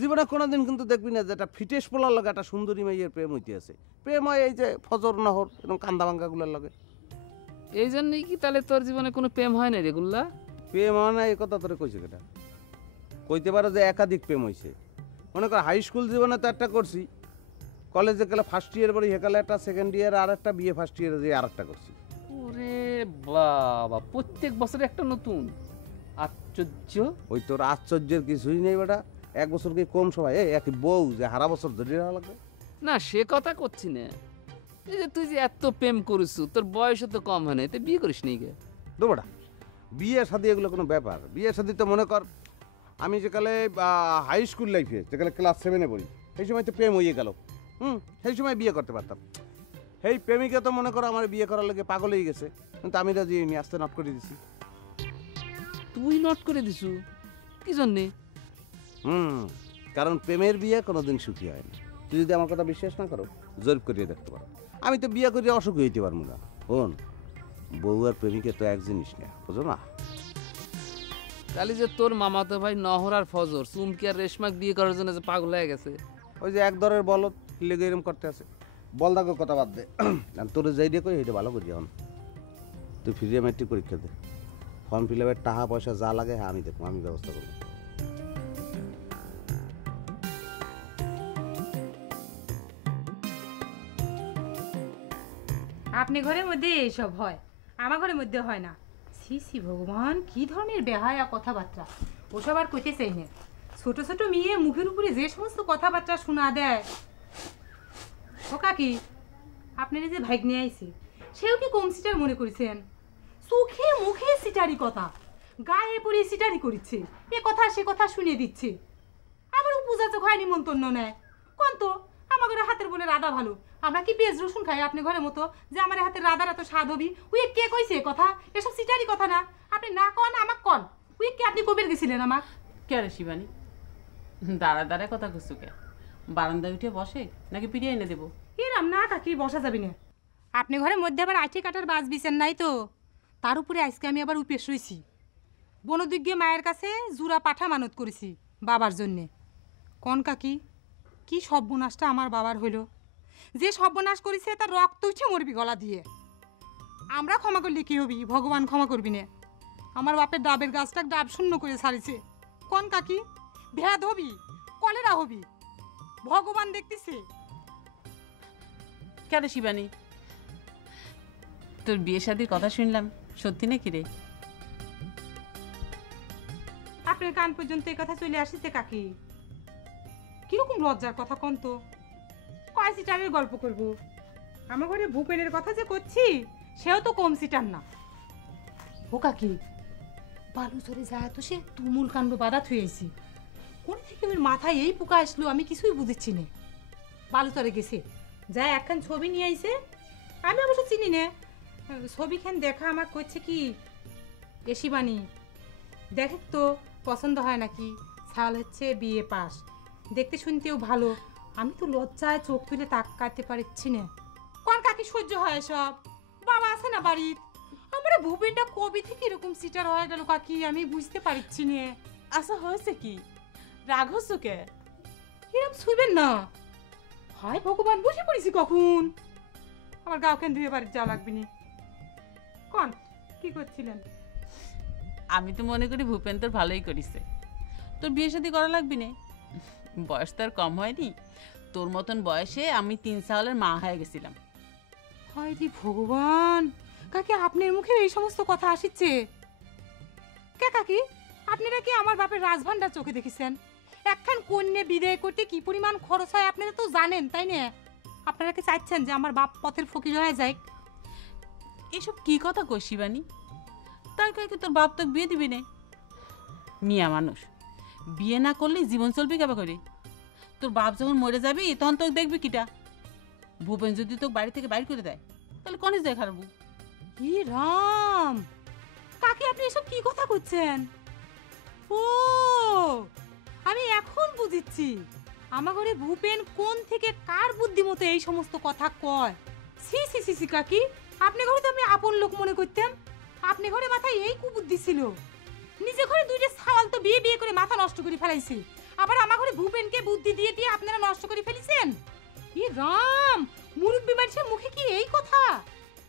জীবনে কোনোদিন কিন্তু দেখবি না যে একটা ফিটেস পোলার লগে একটা সুন্দরী মেয়ের প্রেম হইতে আছে। প্রেম হয় এই যে ফজর নহর এরকম কান্দা ভাঙ্গাগুলোর লগে। এই জন্যই কি তাহলে তোর জীবনে কোনো প্রেম হয় না রে গুল্লা? প্রেম হয় না এই কথা তোরে কইছে কেটা? কইতে পারো যে একাধিক প্রেম হয়েছে। মনে কর হাই স্কুল জীবনে তো একটা করছি, কলেজে গেলে ফার্স্ট ইয়ার পরে হেকালে একটা, সেকেন্ড ইয়ার আর একটা, বিয়ে ফার্স্ট ইয়ারে যে আর একটা করছি। ওরে বাবা, প্রত্যেক বছরে একটা নতুন, আশ্চর্য। ওই তোর আশ্চর্যের কিছুই নেই বেটা, এক বছর কি কম সময় একই বউ যে হারা বছর ধরে রাখা লাগবে? না সে কথা করছি না, এই যে তুই যে এত প্রেম করিস তোর বয়সও তো কম হয় না, তুই বিয়ে করিস নি গে? তো বেটা বিয়ে শাদী এগুলো কোনো ব্যাপার? বিয়ে শাদী তো মনে কর আমি যেকালে হাই স্কুল লাইফে যেকালে ক্লাস 7-এ পড়ি সেই সময় তো প্রেম হয়ে গেল। সেই সময় বিয়ে করতে পারতাম। সেই প্রেমিকা তো মনে করো আমার বিয়ে করার লাগে পাগল হয়ে গেছে, কিন্তু আমি রাজি হইনি, আস্তে নট করে দিছি। তুই নট করে দিছু কি জন্যে? কারণ প্রেমের বিয়ে কোনোদিন সুখী হয় না। তুই যদি আমার কথা বিশ্বাস না করো জরিপ করিয়ে দেখতে পারো। আমি তো বিয়ে করিয়ে অসুখী হইতে পারবো না। শোন, বউ আর প্রেমিকা তো এক জিনিস না, বুঝো না? তাহলে যে তোর মামাতো ভাই নহর আর ফজর চুমকি আর রেশমাক বিয়ে করার জন্য যে পাগল হয়ে গেছে, ওই যে এক দরের বলত লেগে এরম করতে আছে। বল দাগো কথা বাদ দে, তোর যাই দিয়ে কই এটা ভালো করি। এখন তুই ফিরিয়ে ম্যাট্রিক পরীক্ষা দে, ফর্ম ফিল আপের টাকা পয়সা যা লাগে হ্যাঁ আমি দেখবো, আমি ব্যবস্থা করবো। আপনি ঘরের মধ্যে এইসব হয়, আমার ঘরের মধ্যে হয় না। সি সি ভগবান, কি ধরনের বেহায়া কথাবার্তা! ওসব আর কইতে চাই না। ছোট ছোট মেয়ে মুখের উপরে যে সমস্ত কথাবার্তা শোনা দেয়। ও কাকি, আপনার যে ভাগ্নে আইছে সেও কি কম সিটার মনে করেছেন? চোখে মুখে সিটারি কথা, গায়ে পড়ে সিটারি করিচ্ছে, এ কথা সে কথা শুনে দিচ্ছে। আবার পূজা চোখ হয় নিমন্ত্রণ নেয়। কোন তো আমার ঘরে হাতের বলে রাধা ভালো, আমরা কি পেঁয়াজ রসুন খাই আপনি ঘরের মতো যে আমার হাতের রাধার এত স্বাদ হবি? উই কে কইছে কথা? এসব সিটারি কথা না, আপনি না কন আমাক কন। উই কে আপনি কবের গেছিলেন আমাক? কে রে শিবানী, দাঁড়া দাঁড়ায় কথা কইছো কে? বারান্দায় উঠে বসে নাকি পিড়িয়ে এনে দেবো? এরাম না কাকি, বসা যাবি না। আপনি ঘরের মধ্যে আবার আঠি কাটার বাজ বিছেন নাই তো? তার উপরে আজকে আমি আবার উপেস রইছি। বনদুগ্গে মায়ের কাছে জুরা পাঠা মানত করেছি বাবার জন্যে। কন কাকি, কি সর্বনাশটা আমার বাবার হইল! যে সর্বনাশ করেছে তার রক্ত উঠে মরবি গলা দিয়ে। আমরা ক্ষমা করলে কি হবি, ভগবান ক্ষমা করবি না। আমার বাপের ডাবের গাছটা ডাব শূন্য করে ছাড়িছে। কন কাকি, ভেদ হবি, কলেরা হবি, ভগবান দেখতেছে। কেন শিবানী, তোর বিয়ে শাদির কথা শুনলাম, সত্যি নাকি রে? আপনার কান পর্যন্ত এই কথা চলে আসিছে কাকি? কিরকম লজ্জার কথা কন তো। কয় সিটারের গল্প করব? আমার ঘরে ভূপেনের কথা যে করছি সেও তো কম সিটার না। ও কাকি, বালু চরে যায় তো সে তুমুল কাণ্ড বাধা থুয়েছি। কোন থেকে আমার মাথায় এই পোকা আসলো আমি কিছুই বুঝেছি না। বালু চরে গেছে, যায় একখান ছবি নিয়ে আইছে, আমি অবশ্য চিনি না। ছবিখান দেখা আমার করছে কি, এ শিবানী দেখ তো পছন্দ হয় নাকি। সাল হচ্ছে বিয়ে পাস, দেখতে শুনতেও ভালো। আমি তো লজ্জায় চোখ তুলে তাকাতে পারছি না। কোন কাকি সহ্য হয় সব? বাবা আছে না বাড়ির? আমার ভূপেনটা কবে থেকে এরকম সিটার হয়ে গেল কাকি আমি বুঝতে পারছি না। আচ্ছা হয়েছে কি, রাগ হচ্ছে কে? এরকম শুইবেন না। হায় ভগবান, বসে পড়েছি কখন। আমার গাও কেন ধুয়ে বাড়ি যাওয়া লাগবে নি। কোন কি করছিলেন? আমি তো মনে করি ভূপেন তোর ভালোই করিছে, তোর বিয়ে শাদী করা লাগবি না, বয়স তো আর কম হয়নি। তোর মতন বয়সে আমি 3 সালের মা হয়ে গেছিলাম। হায় রে ভগবান, কাকি আপনার মুখে এই সমস্ত কথা আসিচ্ছে কে? কাকি আপনারা কি আমার বাপের রাজভান্ডার চোখে দেখেছেন? একখান কন্যা বিদায় করতে কি পরিমাণ খরচ হয় আপনারা তো জানেন, তাই না? আপনারা কি চাইছেন যে আমার বাপ পথের ফকির হয়ে যায়? এসব কি কথা কই শিবানী? তাই কয় কি তোর বাপ তো বিয়ে দিবি না? মিয়া মানুষ বিয়ে না করলে জীবন চলবি কেবা করে? তোর বাপ যখন মরে যাবি তখন তোকে দেখবি কিটা? ভূপেন যদি তোকে বাড়ি থেকে বাইর করে দেয় তাহলে কনিস যায় খারাপ। ই রাম, কাকি আপনি এসব কি কথা করছেন? ও আমি এখন বুঝিচ্ছি আমার ঘরে ভূপেন কোন থেকে কার বুদ্ধি মতো এই সমস্ত কথা কয়। সি সি সি সি কাকি, আপনি ঘরে তো আমি আপন লোক মনে করতাম। আপনি ঘরে মাথায় এই কুবুদ্ধি ছিল? নিজে ঘরে দুইটা ছাওয়াল তো বিয়ে বিয়ে করে মাথা নষ্ট করে ফেলাইছে, আবার আমার ঘরে ভূপেনকে বুদ্ধি দিয়ে দিয়ে আপনারা নষ্ট করে ফেলেছেন। ই রাম, মুরব্বী মানুষের মুখে কি এই কথা?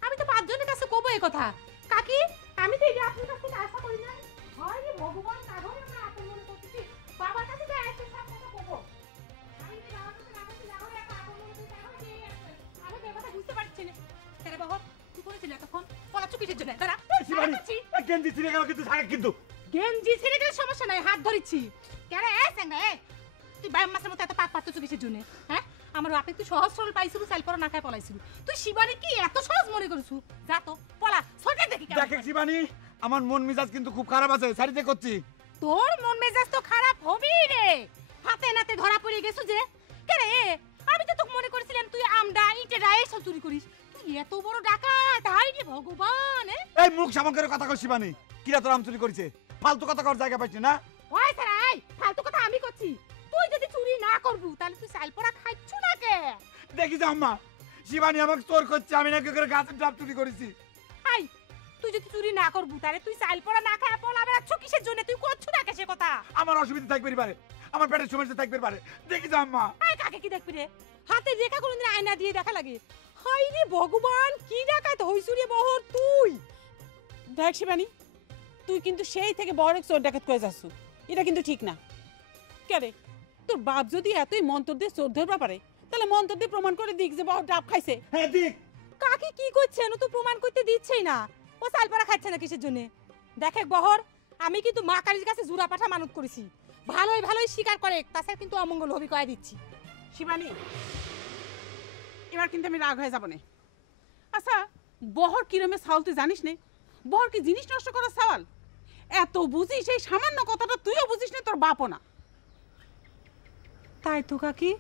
আমি তো 5 জনের কাছে কব এই কথা। কাকি আমি তো এটা আপনার কাছে আশা করি না। হয় রে ভগবান, কাগরে আমরা আপন মনে করতেছি, বাবার কাছে তো একটা সব কথা কব। আমি যে বাবার কাছে না বলছি, না হলে একটা আপন মনে করতে এখন কি আছে? আমি তো এই কথা বুঝতে পারছি না। আরে বাবা তুই করেছিস এতক্ষণ পড়া চুকির জন্য দাঁড়া। গেঞ্জি ছিঁড়ে গেল কিন্তু থাকে কিন্তু। গেঞ্জি ছিঁড়ে গেলে সমস্যা নাই, হাত ধরিছি। কেন এ সঙ্গে তুই বায়ম মাসের মতো এত পাক পাচ্ছ কিসের জন্য? হ্যাঁ আমার বাপে তুই সহজ সরল পাইছিল, চাল পড়া না খায় পলাইছিল। তুই শিবানী কি এত সহজ মনে করছু? যা তো পলা, সরকার দেখি কেমন। দেখে শিবানী আমার মন মেজাজ কিন্তু খুব খারাপ আছে, সারিতে করছি। তোর মন মেজাজ তো খারাপ হবেই রে, হাতে নাতে ধরা পড়ে গেছু যে। কেন আমি তো তোকে মনে করেছিলাম তুই আমডা ইটেরা এইসব চুরি করিস। তুই এত বড় ডাকাত, হাই রে ভগবান। এই মুখ সামন করে কথা কর শিবানী, কিরা তোর আম চুরি করেছে? ফালতু কথা কর জায়গা পাইছিস না? ওই সারাই ফালতু কথা আমি করছি। তুই যদি চুরি না করবু তাহলে তুই চাল পড়া খাইছু না কে? দেখি যা আম্মা, শিবানী আমাকে চোর করছে, আমি নাকি করে গাছের ডাব চুরি করেছি। আই তুই যদি চুরি না করবু তাহলে তুই চাল পড়া না খায় পলাবে আছো কিসের জন্য? তুই করছু না কে সে কথা? আমার অসুবিধা থাকবে পারে, আমার পেটের সমস্যা থাকবে পারে, দেখি যা আম্মা। আই কাকে কি দেখবি রে? হাতে রেখা কোনদিন আয়না দিয়ে দেখা লাগে? হাই রে ভগবান, কি ডাকাত হইছু রে বহর তুই? দেখ শিবানী, তুই কিন্তু সেই থেকে বড় এক চোর ডাকাত করে যাচ্ছ, এটা কিন্তু ঠিক না। কে রে, তোর বাপ যদি এতই মন্ত্র দিয়ে চোর ধরবা পারে তাহলে মন্ত্র দিয়ে প্রমাণ করে দিক যে বড় ডাব খাইছে। হ্যাঁ দিক। কাকে কি করছেন? ও তো প্রমাণ করতে দিচ্ছেই না। ও চালপাড়া খাচ্ছে না কিসের জন্য? দেখে বহর, আমি কিন্তু মা কালীর কাছে জুরা পাঠা মানত করেছি, ভালোই ভালোই স্বীকার করে, তাছাড়া কিন্তু অমঙ্গল হবি কয়ে দিচ্ছি। শিবানী এবার কিন্তু আমি রাগ হয়ে যাব না। আচ্ছা বহর কিরমে সাওয়াল তুই জানিস নে? বহর কি জিনিস নষ্ট করার সাওয়াল? এত বুঝিস এই সামান্য কথাটা তুইও বুঝিস না, তোর বাপও না। তাই তো কাকি।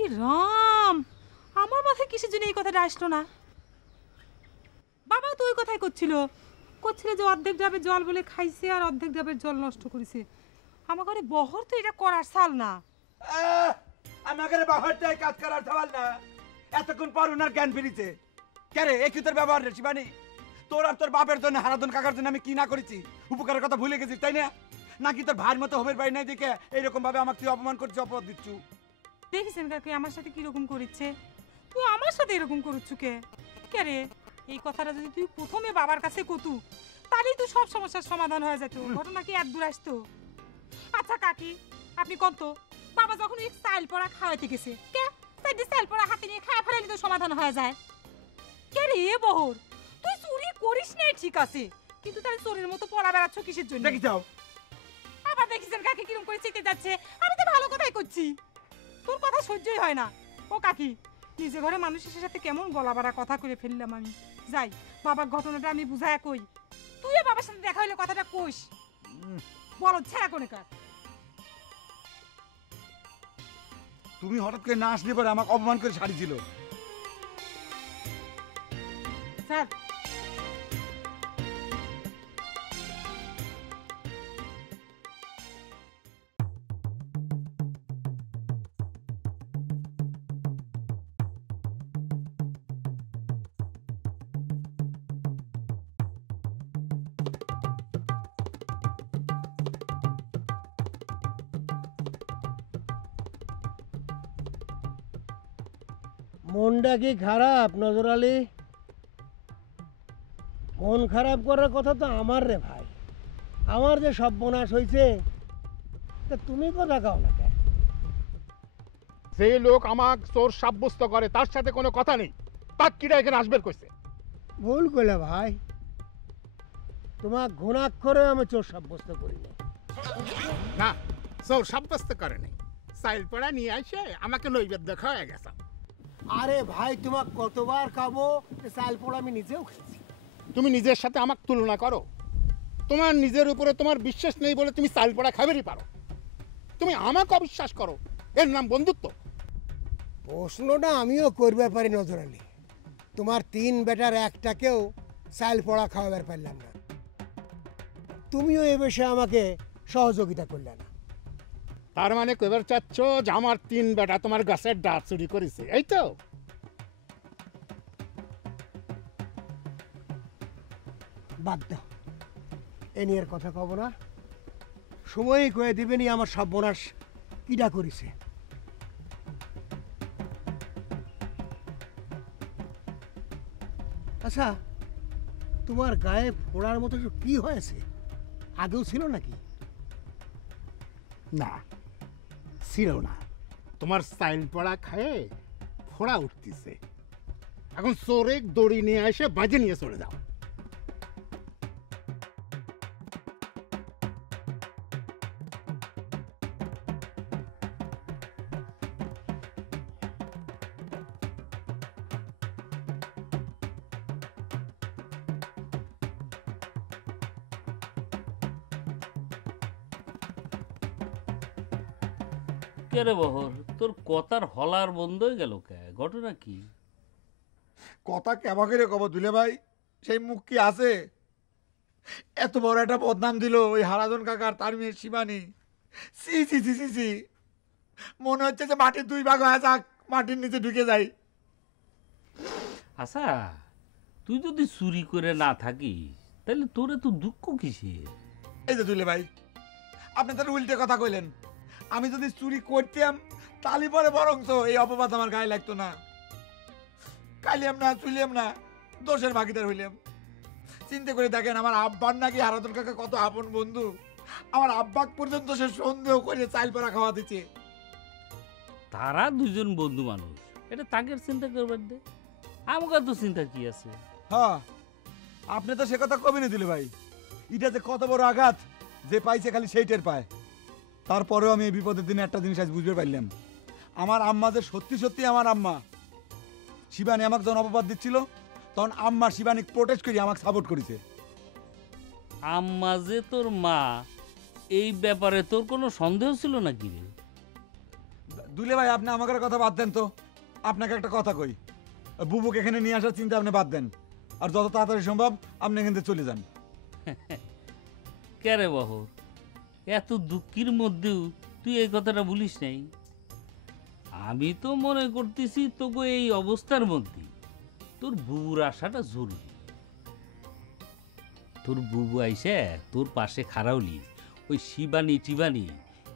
ই রাম, আমার মাথায় কিসের জন্য এই কথাটা আসলো না? বাবা তো ওই কথাই করছিল যে অর্ধেক ডাবের জল বলে খাইছে আর অর্ধেক ডাবের জল নষ্ট করেছে। আমার ঘরে বহর তো এটা করার সাল না। আমাকে বাহরটাই কাজ করার সওয়াল না। এতক্ষণ পর ওনার জ্ঞান ফিরিছে। কে রে, একই তোর ব্যবহার রে শিবানী? তোর আর তোর বাপের জন্য, হারাধন কাকার জন্য আমি কি না করেছি? উপকারের কথা ভুলে গেছিস তাই না? নাকি তোর ভাইয়ের মতো হবের বাড়ি নাই দেখে এইরকম ভাবে আমাকে তুই অপমান করছিস, অপরাধ দিচ্ছু? দেখেছেন কাকি আমার সাথে কিরকম করিচ্ছে? তুই আমার সাথে এরকম করছু কে? কে রে, এই কথাটা যদি তুই প্রথমে বাবার কাছে কতু তাহলেই তো সব সমস্যার সমাধান হয়ে যেত, ঘটনা কি এত দূর আসতো? আচ্ছা কাকি আপনি কত, বাবা যখন এক চাল পড়া খাওয়াইতে গেছে, কে তাই চাল পড়া হাতে নিয়ে খাওয়া ফেলাইলে তো সমাধান হয়ে যায়। কে রে বহর, তুই চুরি করিস না ঠিক আছে, কিন্তু তাহলে চোরের মতো পড়া বেড়াচ্ছ কিসের জন্য? দেখি যাও আবার দেখিছেন কাকি কিরকম করে চেতে যাচ্ছে। আমি তো ভালো কথাই করছি, তোর কথা সহ্যই হয় না। ও কাকি, নিজে ঘরে মানুষের সাথে কেমন গলাবাড়া কথা করে ফেললাম আমি। যাই বাবার ঘটনাটা আমি বুঝায় কই, তুইও বাবার সাথে দেখা হইলে কথাটা কইস। বলো ছেড়া কোনে কার? তুমি হঠাৎ করে না আসলে পরে আমাকে অপমান করে ছাড়িয়েছিল। স্যার মনটা কি খারাপ নজর আলী? মন খারাপ করার কথা তো আমার রে ভাই। আমার যে সর্বনাশ হয়েছে, তা তুমি কথা কাও না কেন? যে লোক আমাকে চোর সাব্যস্ত করে তার সাথে কোনো কথা নেই, তার কিরা এখানে আসবে কইছে? ভুল করলে ভাই, তোমার ঘুণাক্ষরে আমি চোর সাব্যস্ত করি না। না, চোর সাব্যস্ত করে নাই, চাইল পড়া নিয়ে আসে আমাকে নৈবেদ্য খাওয়া গেছে। আরে ভাই, তোমার কতবার খাবো, চাল পোড়া আমি নিজেও খেয়েছি। তুমি নিজের সাথে আমাকে তুলনা করো? তোমার নিজের উপরে তোমার বিশ্বাস নেই বলে তুমি চাল পড়া খাবেরই পারো, তুমি আমাকে অবিশ্বাস করো, এর নাম বন্ধুত্ব? প্রশ্নটা আমিও করবে পারি নজর আলী, তোমার 3 বেটার একটাকেও চাল পোড়া খাওয়াবার পারলাম না, তুমিও এ বিষয়ে আমাকে সহযোগিতা করলে না। তার মানে কইবার চাচ্ছ যে আমার 3 বেটা তোমার গাছের ডাব চুরি করেছে, এই তো? বাদ দাও, এ নিয়ে আর কথা কব না। সময়ই কয়ে দিবেনি আমার সর্বনাশ কিডা করেছে। আচ্ছা, তোমার গায়ে ফোড়ার মতো কি হয়েছে? আগেও ছিল নাকি? না, ছিল না। তোমার স্টাইল পড়া খায়ে ফোড়া উঠতেছে। এখন চোরে দড়ি নিয়ে এসে বাজে নিয়ে চলে যাও। কে রে বহর, তোর কথার হলার বন্ধ হয়ে গেল কে? ঘটনা কি? কথা কেমন করে কব দুলে ভাই, সেই মুখ কি আছে? এত বড় একটা বদনাম দিল ওই হারাধন কাকার, তার মেয়ে শিবানী। সি সি সি সি সি, মনে হচ্ছে যে মাটির 2 ভাগ হয়ে যাক, মাটির নিচে ঢুকে যাই। আচ্ছা, তুই যদি চুরি করে না থাকিস তাহলে তোরে তো দুঃখ কিসের? এই যে দুলে ভাই, আপনি তার উল্টে কথা কইলেন। আমি যদি চুরি করতাম তাহলে পরে বরঞ্চ এই অপবাদ আমার গায়ে লাগতো না। কাইলাম না, চুইলাম না, দোষের ভাগিদার হইলাম। চিন্তা করে দেখেন, আমার আব্বার নাকি হারাধন কাকা কত আপন বন্ধু। আমার আব্বাক পর্যন্ত সে সন্দেহ করে চাইল পড়া খাওয়া দিচ্ছে। তারা দুজন বন্ধু মানুষ, এটা তাদের চিন্তা করবার দে, আমাকে তো চিন্তা কি আছে? হ্যাঁ, আপনি তো সে কথা কবি না দিলে ভাই। এটা যে কত বড় আঘাত, যে পাইছে খালি সেইটার পায়। তারপরেও আমি এই বিপদের দিনে একটা জিনিস আজ বুঝতে পারলাম, আমার আম্মা যে সত্যি সত্যি আমার আম্মা। শিবানী আমাকে যখন অপবাদ দিচ্ছিল তখন আম্মা শিবানী প্রোটেস্ট করে আমাকে সাপোর্ট করেছে। আম্মা যে তোর মা, এই ব্যাপারে তোর কোনো সন্দেহ ছিল নাকি রে? দুলে ভাই, আপনি আমাকে কথা বাদ দেন তো। আপনাকে একটা কথা কই, বুবুকে এখানে নিয়ে আসার চিন্তা আপনি বাদ দেন, আর যত তাড়াতাড়ি সম্ভব আপনি এখান থেকে চলে যান। কে রে বহর, এত দুঃখের মধ্যেও তুই এই কথাটা বলিস নাই? আমি তো মনে করতেছি তোকে এই অবস্থার মধ্যে তোর বুবুর আসাটা জরুরি। তোর বুবু আইসে তোর পাশে খাড়াউলি, ওই শিবানী টিবানী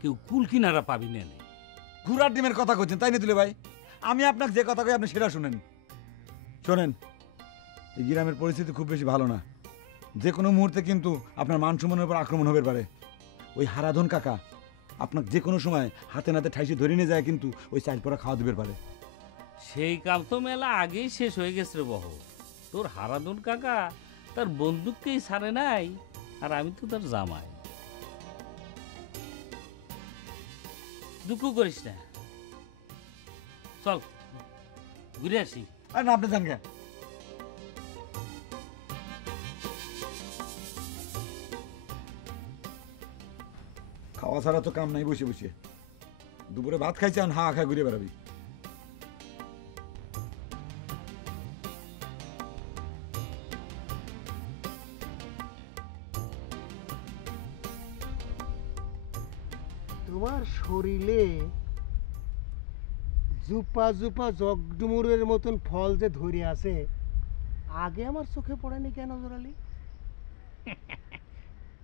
কেউ কুল কিনারা পাবি না। ঘোড়ার ডিমের কথা করছেন তাই না দিলে ভাই? আমি আপনাকে যে কথা কই আপনি সেটা শুনেন। শোনেন, এই গ্রামের পরিস্থিতি খুব বেশি ভালো না। যে কোনো মুহূর্তে কিন্তু আপনার মান সম্মানের উপর আক্রমণ হতে পারে। ওই হারাধন কাকা আপনাকে যে কোনো সময় হাতে নাতে ঠাইসে ধরে নিয়ে যায়, কিন্তু ওই চাইল পড়া খাওয়া দিতে পারে। সেই কাম তো মেলা আগেই শেষ হয়ে গেছে রে বহ। তোর হারাধন কাকা তার বন্দুককেই ছাড়ে নাই, আর আমি তো তার জামাই। দুঃখ করিস না, চল ঘুরে আসি। আর না, আপনি জান কে? খাওয়া ছাড়া তো কাম নাই, বসে বসে দুপুরে ভাত খাইছে, হা খা ঘুরে বেড়াবি। তোমার শরীরে জুপা জুপা জগডুমুরের মতন ফল যে ধরে আছে, আগে আমার চোখে পড়েনি কেন জোরালি?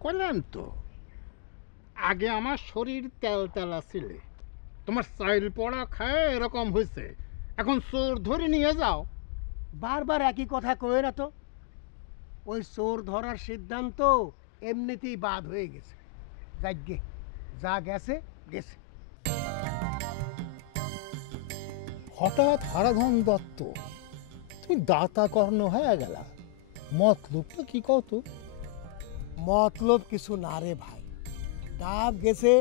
করলাম তো, আগে আমার শরীর তেল তেলা ছিল, তোমার চাইল পড়া খায় এরকম হয়েছে, এখন চোর ধরে নিয়ে যাও। বারবার একই কথা কয়ে না তো। ওই চোর ধরার সিদ্ধান্ত এমনিতেই বাদ হয়ে গেছে। যাগ্গে যা গেছে গেছে। হঠাৎ হারাধন দত্ত তুমি দাতা কর্ণ হয়ে গেলা, মতলবটা কি কত? মতলব কিছু না রে ভাই, ডাব গেছে,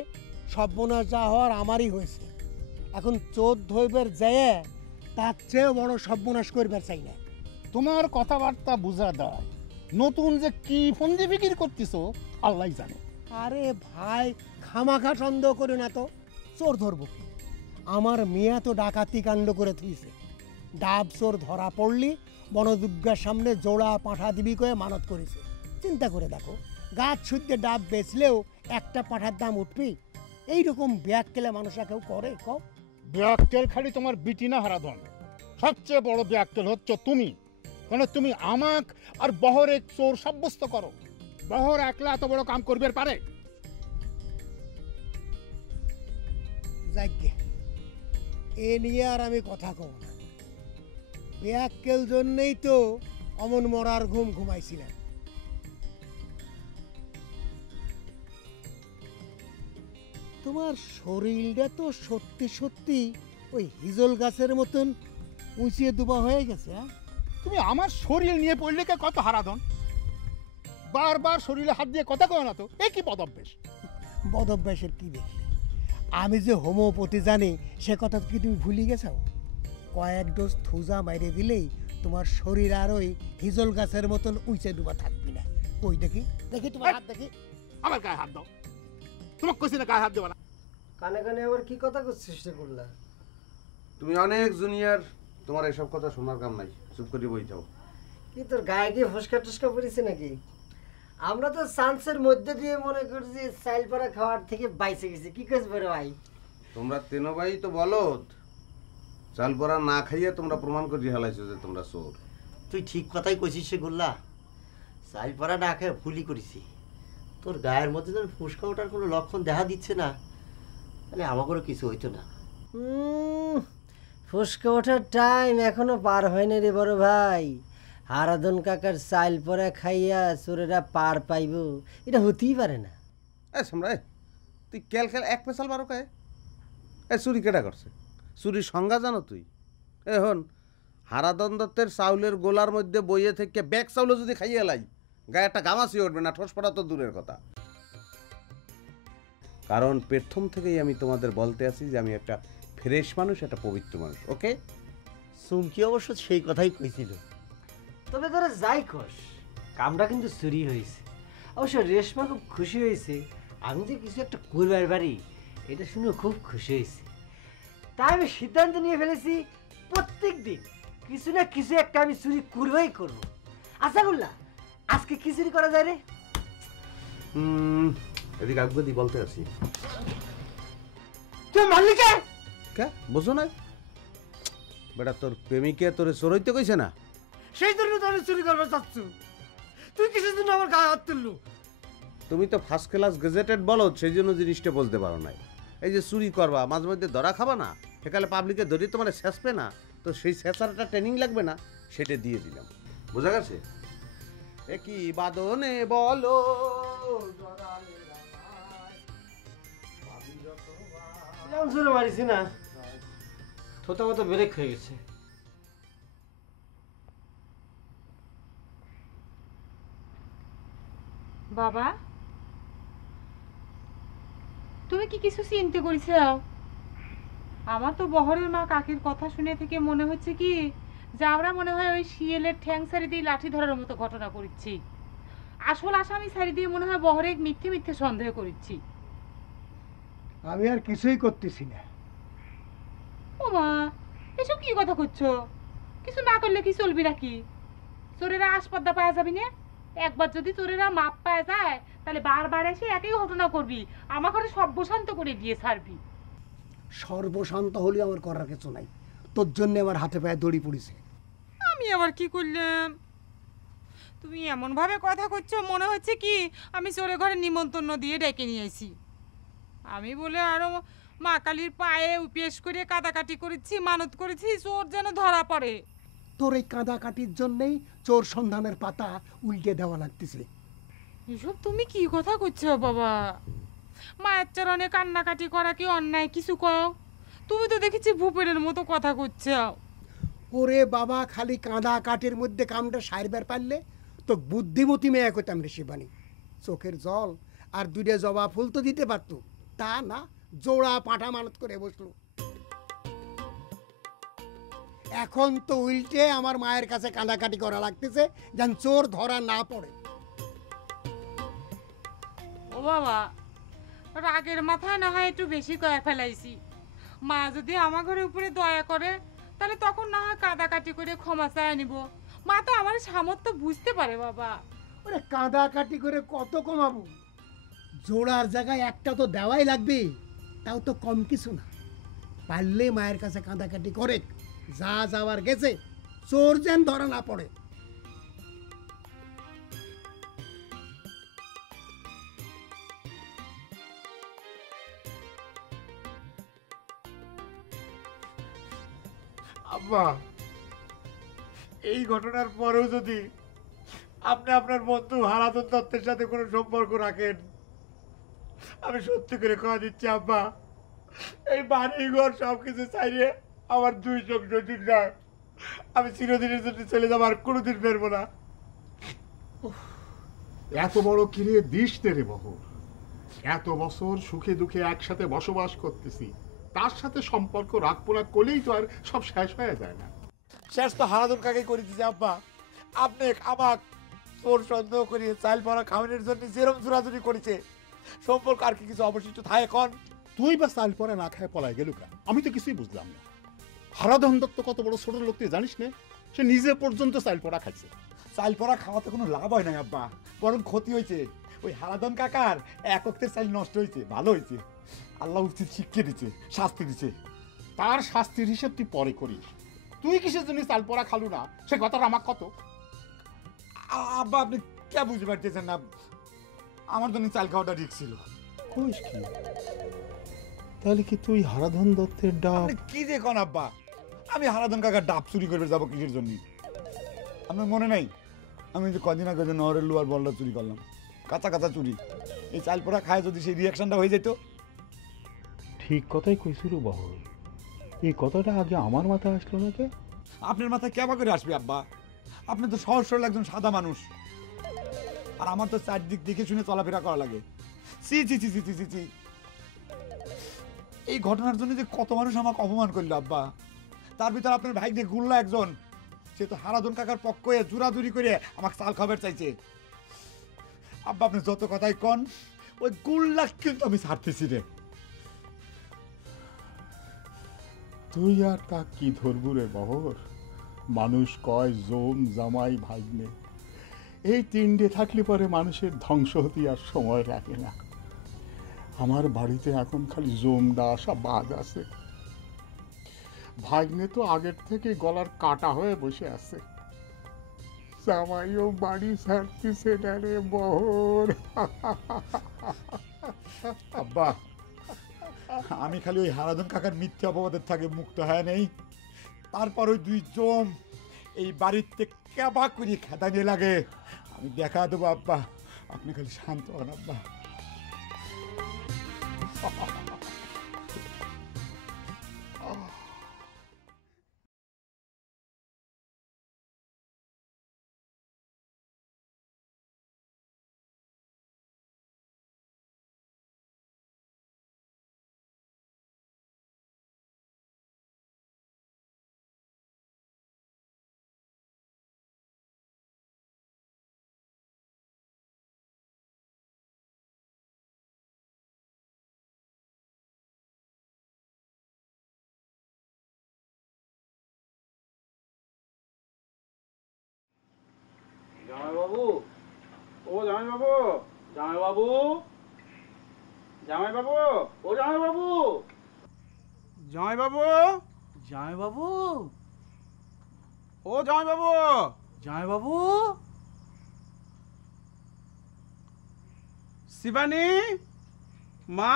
সর্বনাশ যা হওয়ার আমারই হয়েছে। এখন চোর ধরবার যায় তার চেয়েও বড় সর্বনাশ করবার চাই না। তোমার কথাবার্তা বোঝা দেয় নতুন যে কি ফন্দি ফিকির করতেছো আল্লাহ জানে। আরে ভাই খামাখা সন্দেহ করে না তো, চোর ধরবো কি? আমার মেয়ে তো ডাকাতি কাণ্ড করে থুইছে। ডাব চোর ধরা পড়লি বনদুর্গার সামনে জোড়া পাঁঠা দিবি করে মানত করেছে। চিন্তা করে দেখো, গাছ শুদ্ধে ডাব বেচলেও একটা পাঁঠার দাম উঠবি। এইরকম ব্যাগ কেলে মানুষরা কেউ করে কও? ব্যাকটেল খালি তোমার বিটি না হারাধন, সবচেয়ে বড় ব্যাকটেল হচ্ছে তুমি। কারণ তুমি আমাক আর বহরে চোর সাব্যস্ত করো। বহর একলা এত বড় কাম করবে পারে? যাইগে এ নিয়ে আর আমি কথা কব না। ব্যাককেল জন্যই তো অমন মরার ঘুম ঘুমাইছিলাম। তোমার শরীরটা তো সত্যি সত্যি ওই হিজল গাছের মতন উঁচিয়ে দুবা হয়ে গেছে। তুমি আমার শরীর নিয়ে পড়লে কে কত হারাধন? বারবার শরীরে হাত দিয়ে কথা কও না তো, এ কি বদভ্যাস? বদভ্যাসের কি দেখলে? আমি যে হোমিওপ্যাথি জানি সে কথা কি তুমি ভুলে গেছো? কয়েক ডোজ থুজা মাইরে দিলেই তোমার শরীর আর ওই হিজল গাছের মতন উঁচে ডুবা থাকবি না। কই দেখি দেখি তোমার হাত দেখি। আমার গায়ে হাত দাও। তোমাকে কইছি না গায়ে হাত দেবা না। কানে কানে আবার কি কথা করছিস রে করলা? তুমি অনেক জুনিয়র, তোমার এসব কথা শোনার কাম নাই, চুপ করে বই যাও। কি তোর গায়ে গিয়ে ফসকা টসকা পড়েছে নাকি? আমরা তো চান্সের মধ্যে দিয়ে মনে করছি চাইল পাড়া খাওয়ার থেকে বাইসে গেছি। কি কইছ বড় ভাই? তোমরা তেনো ভাই তো বলদ, চাল পরা না খাইয়ে তোমরা প্রমাণ করে হালাইছো যে তোমরা চোর। তুই ঠিক কথাই কইছিস সে গোল্লা, চাইল পাড়া না খেয়ে ভুলই করেছি। তোর গায়ের মধ্যে যেন ফুসকা ওঠার কোনো লক্ষণ দেখা দিচ্ছে না, তাহলে আমাকেও কিছু হইতো না। ফুসকা ওঠার টাইম এখনো পার হয়নি রে বড় ভাই। হারাধন কাকার চাইল পরা খাইয়া চোরেরা পার পাইব, এটা হতেই পারে না। এ সামরা, তুই কেল খেল এক পেশাল বারো কায়? এ চুরি কেটা করছে? চুরির সংজ্ঞা জানো তুই? এ হন, হারাধন দত্তের চাউলের গোলার মধ্যে বইয়ে থেকে ব্যাগ চাউলও যদি খাইয়ে লাই, গায়ে একটা গামাছি উঠবে না, ঠোস পড়া তো দূরের কথা। কারণ প্রথম থেকেই আমি তোমাদের বলতে আছি যে আমি একটা ফ্রেশ মানুষ, একটা পবিত্র মানুষ। ওকে? সুমকি অবশ্য সেই কথাই কইছিল। তবে তোরা যাই কস, কামটা কিন্তু চুরি হয়েছে। অবশ্য রেশমা খুব খুশি হয়েছে আমি যে কিছু একটা করবার পারি, এটা শুনে খুব খুশি হয়েছে। তাই আমি সিদ্ধান্ত নিয়ে ফেলেছি প্রত্যেক দিন কিছু না কিছু একটা আমি চুরি করবই করবো। আচ্ছা গুল্লা, আজকে কি চুরি করা যায় রে? এদিকে আগ্রদি বলতে আছি। তুই মারলি কে? কে বুঝো না বেটা, তোর প্রেমিকে তোরে চোরইতে কইছে না? সেই জন্য তো আমি চুরি করবো চাচ্ছু। তুই কিসের জন্য আমার গায়ে হাত তুললু? তুমি তো ফার্স্ট ক্লাস গেজেটেড বলদ, সেই জন্য জিনিসটা বলতে পারো নাই। এই যে চুরি করবা, মাঝে মধ্যে ধরা খাবা না, সেকালে পাবলিকে ধরে তোমার শেষবে না, তো সেই শেষারটা ট্রেনিং লাগবে না, সেটা দিয়ে দিলাম। বোঝা গেছে? একই বাদনে বলো জোরে মারিছি না, থোতা মতো ব্রেক হয়ে গেছে। বাবা, তুমি কি কিছু চিন্তা করেছ? আমার তো বহরের মা কাকির কথা শুনে থেকে মনে হচ্ছে কি যে আমরা মনে হয় ওই শিয়ালের ঠ্যাং সারি দিয়ে লাঠি ধরার মতো ঘটনা করছি। আসল আসামি সারি দিয়ে মনে হয় বহরে মিথ্যে মিথ্যে সন্দেহ করছি। আমি আর কিছুই করতেছি না। ও মা, এসব কি কথা করছো? কিছু না করলে কি চলবি নাকি? চোরেরা আসপদ্দা পাওয়া যাবি না? একবার যদি চোরেরা মাপ পাওয়া যায় তাহলে বারবার এসে একই ঘটনা করবি, আমার ঘরে সর্বশান্ত করে দিয়ে ছাড়বি। সর্বশান্ত হলে আমার করার কিছু নাই, তোর জন্য আমার হাতে পায়ে দড়ি পড়েছে। আমি আবার কি করলাম? তুমি এমন ভাবে কথা করছো মনে হচ্ছে কি আমি চোরে ঘরে নিমন্ত্রণ দিয়ে ডেকে নিয়ে আসি। আমি বলে আরো মা কালীর পায়ে উপেশ করে কাদাকাটি করেছি, মানত করেছি চোর যেন ধরা পড়ে। তোর এই কাঁদাকাটির জন্যেই চোর সন্ধানের পাতা উল্টে দেওয়া লাগতেছে। এসব তুমি কি কথা করছো বাবা? মায়ের চরণে কান্নাকাটি করা কি অন্যায় কিছু কও? তুমি তো দেখেছি ভূপেনের মতো কথা করছো। ওরে বাবা, খালি কাঁদা কাটির মধ্যে কামটা সারবার পারলে তো বুদ্ধিমতী মেয়ে কইতাম রে শিবানী। চোখের জল আর দুইটা জবা ফুল তো দিতে পারতো, তা না, জোড়া পাঁঠা মানত করে বসলো। এখন তো উল্টে আমার মায়ের কাছে কাঁদাকাটি করা লাগতেছে যেন চোর ধরা না পড়ে। ও বাবা, রাগের মাথায় না হয় একটু বেশি কয়ে ফেলাইছি। মা যদি আমার ঘরের উপরে দয়া করে তাহলে তখন না হয় কাদাকাটি করে ক্ষমা চায় নিব। মা তো আমার সামর্থ্য বুঝতে পারে বাবা। ওরে কাঁদাকাটি করে কত কমাবো? জোড়ার জায়গায় একটা তো দেওয়াই লাগবে, তাও তো কম কিছু না। পারলে মায়ের কাছে কাঁদাকাটি করে, যা যাওয়ার গেছে, চোর যেন ধরা না পড়ে। আব্বা, এই ঘটনার পরেও যদি আপনি আপনার বন্ধু হারাধন দত্তের সাথে কোনো সম্পর্ক রাখেন, আমি সত্যি করে কথা দিচ্ছি আব্বা, এই বাড়ি ঘর সবকিছু চাইলে আমার দুই চোখ যদি যায়, আমি চিরদিনের জন্য চলে যাবো, আর কোনোদিন ফেরবো না। এত বড় কিনে দিস রে বহর, এত বছর সুখে দুঃখে একসাথে বসবাস করতেছি, তার সাথে সম্পর্ক রাখবো না করলেই তো আর সব শেষ হয়ে যায় না। শেষ তো হারাধন কাকে করে দিচ্ছে আব্বা। আপনি আমাক তোর সন্দেহ করিয়ে চাল পড়া খাওয়ানোর জন্য যেরকম জোরাজুরি করেছে, সম্পর্ক আর কি কিছু অবশিষ্ট থাকে কন? তুই বা চাল পরে না খায় পলায় গেল কা? আমি তো কিছুই বুঝলাম না। হারাধন দত্ত কত বড় ছোট লোক তুই জানিস না? সে নিজে পর্যন্ত চাল পড়া খাইছে। চাল পড়া খাওয়াতে কোনো লাভ হয় না আব্বা, বরং ক্ষতি হয়েছে। ওই হারাধন কাকার এক অক্টের চাল নষ্ট হয়েছে, ভালো হয়েছে। আল্লাহ উচিত শিক্ষা দিচ্ছে, শাস্তি দিচ্ছে। তার শাস্তির হিসেব তুই পরে করিস। তুই কিসের জন্য চাল পড়া খালু না, সে কথাটা আমার কত। আব্বা আপনি কে বুঝতে পারতেছেন না, আমার জন্য চাল খাওয়াটা রিস্ক ছিল। কইস কি? তাহলে কি তুই হারাধন দত্তের ডাব? কি যে কোন আব্বা, আমি হারাধন কাকার ডাব চুরি করবে যাবো কিসের জন্য? আপনার মনে নাই আমি যে কদিন আগে নহরের লোয়ার বলটা চুরি করলাম, কাঁচা কাঁচা চুরি। এই চাল পোড়া খায় যদি সেই রিয়াকশনটা হয়ে যেত। ঠিক কথাই কইছিল বহর, এই কথাটা আগে আমার মাথায় আসলো না কে? আপনার মাথায় কেবা করে আসবে আব্বা? আপনি তো সহজ সরল একজন সাদা মানুষ, আর আমার তো চারদিক দেখে শুনে চলাফেরা করা লাগে। চি চি চি চি চি চি। এই ঘটনার জন্য যে কত মানুষ আমাকে অপমান করলো আব্বা, তার ভিতর আপনার ভাই দিয়ে গুল্লা একজন, সে তো হারাধন কাকার পক্ষ হয়ে জোরাজুরি করে আমাকে চাল খাবার চাইছে। আব্বা আপনি যত কথাই কন, ওই গুল্লা কিন্তু আমি ছাড়তেছি রে। তুই আর তা কি ধরবু রে বহর? মানুষ কয় জম জামাই ভাগ্নে, এই তিনটে থাকলে পরে মানুষের ধ্বংস হতে আর সময় লাগে না। আমার বাড়িতে এখন খালি জমডা আসা বাদ আছে। ভাগ্নে তো আগের থেকে গলার কাটা হয়ে বসে আছে। জামাইও বাড়ি ছাড়তেছে না রে বহর। আব্বা আমি খালি ওই হারাধন কাকার মিথ্যে অপবাদের থাকে মুক্ত হয় নেই। তারপর ওই দুই জম এই বাড়িতে কেবা করি খেতা নিয়ে লাগে, আমি দেখা দেবো আব্বা। আপনি খালি শান্ত হন আব্বা। জামাইবাবু, ও জামাইবাবু, জামাইবাবু, জামাইবাবু, ও জামাইবাবু, জামাইবাবু, জামাইবাবু, ও জামাইবাবু, জামাইবাবু, শিবানী, মা,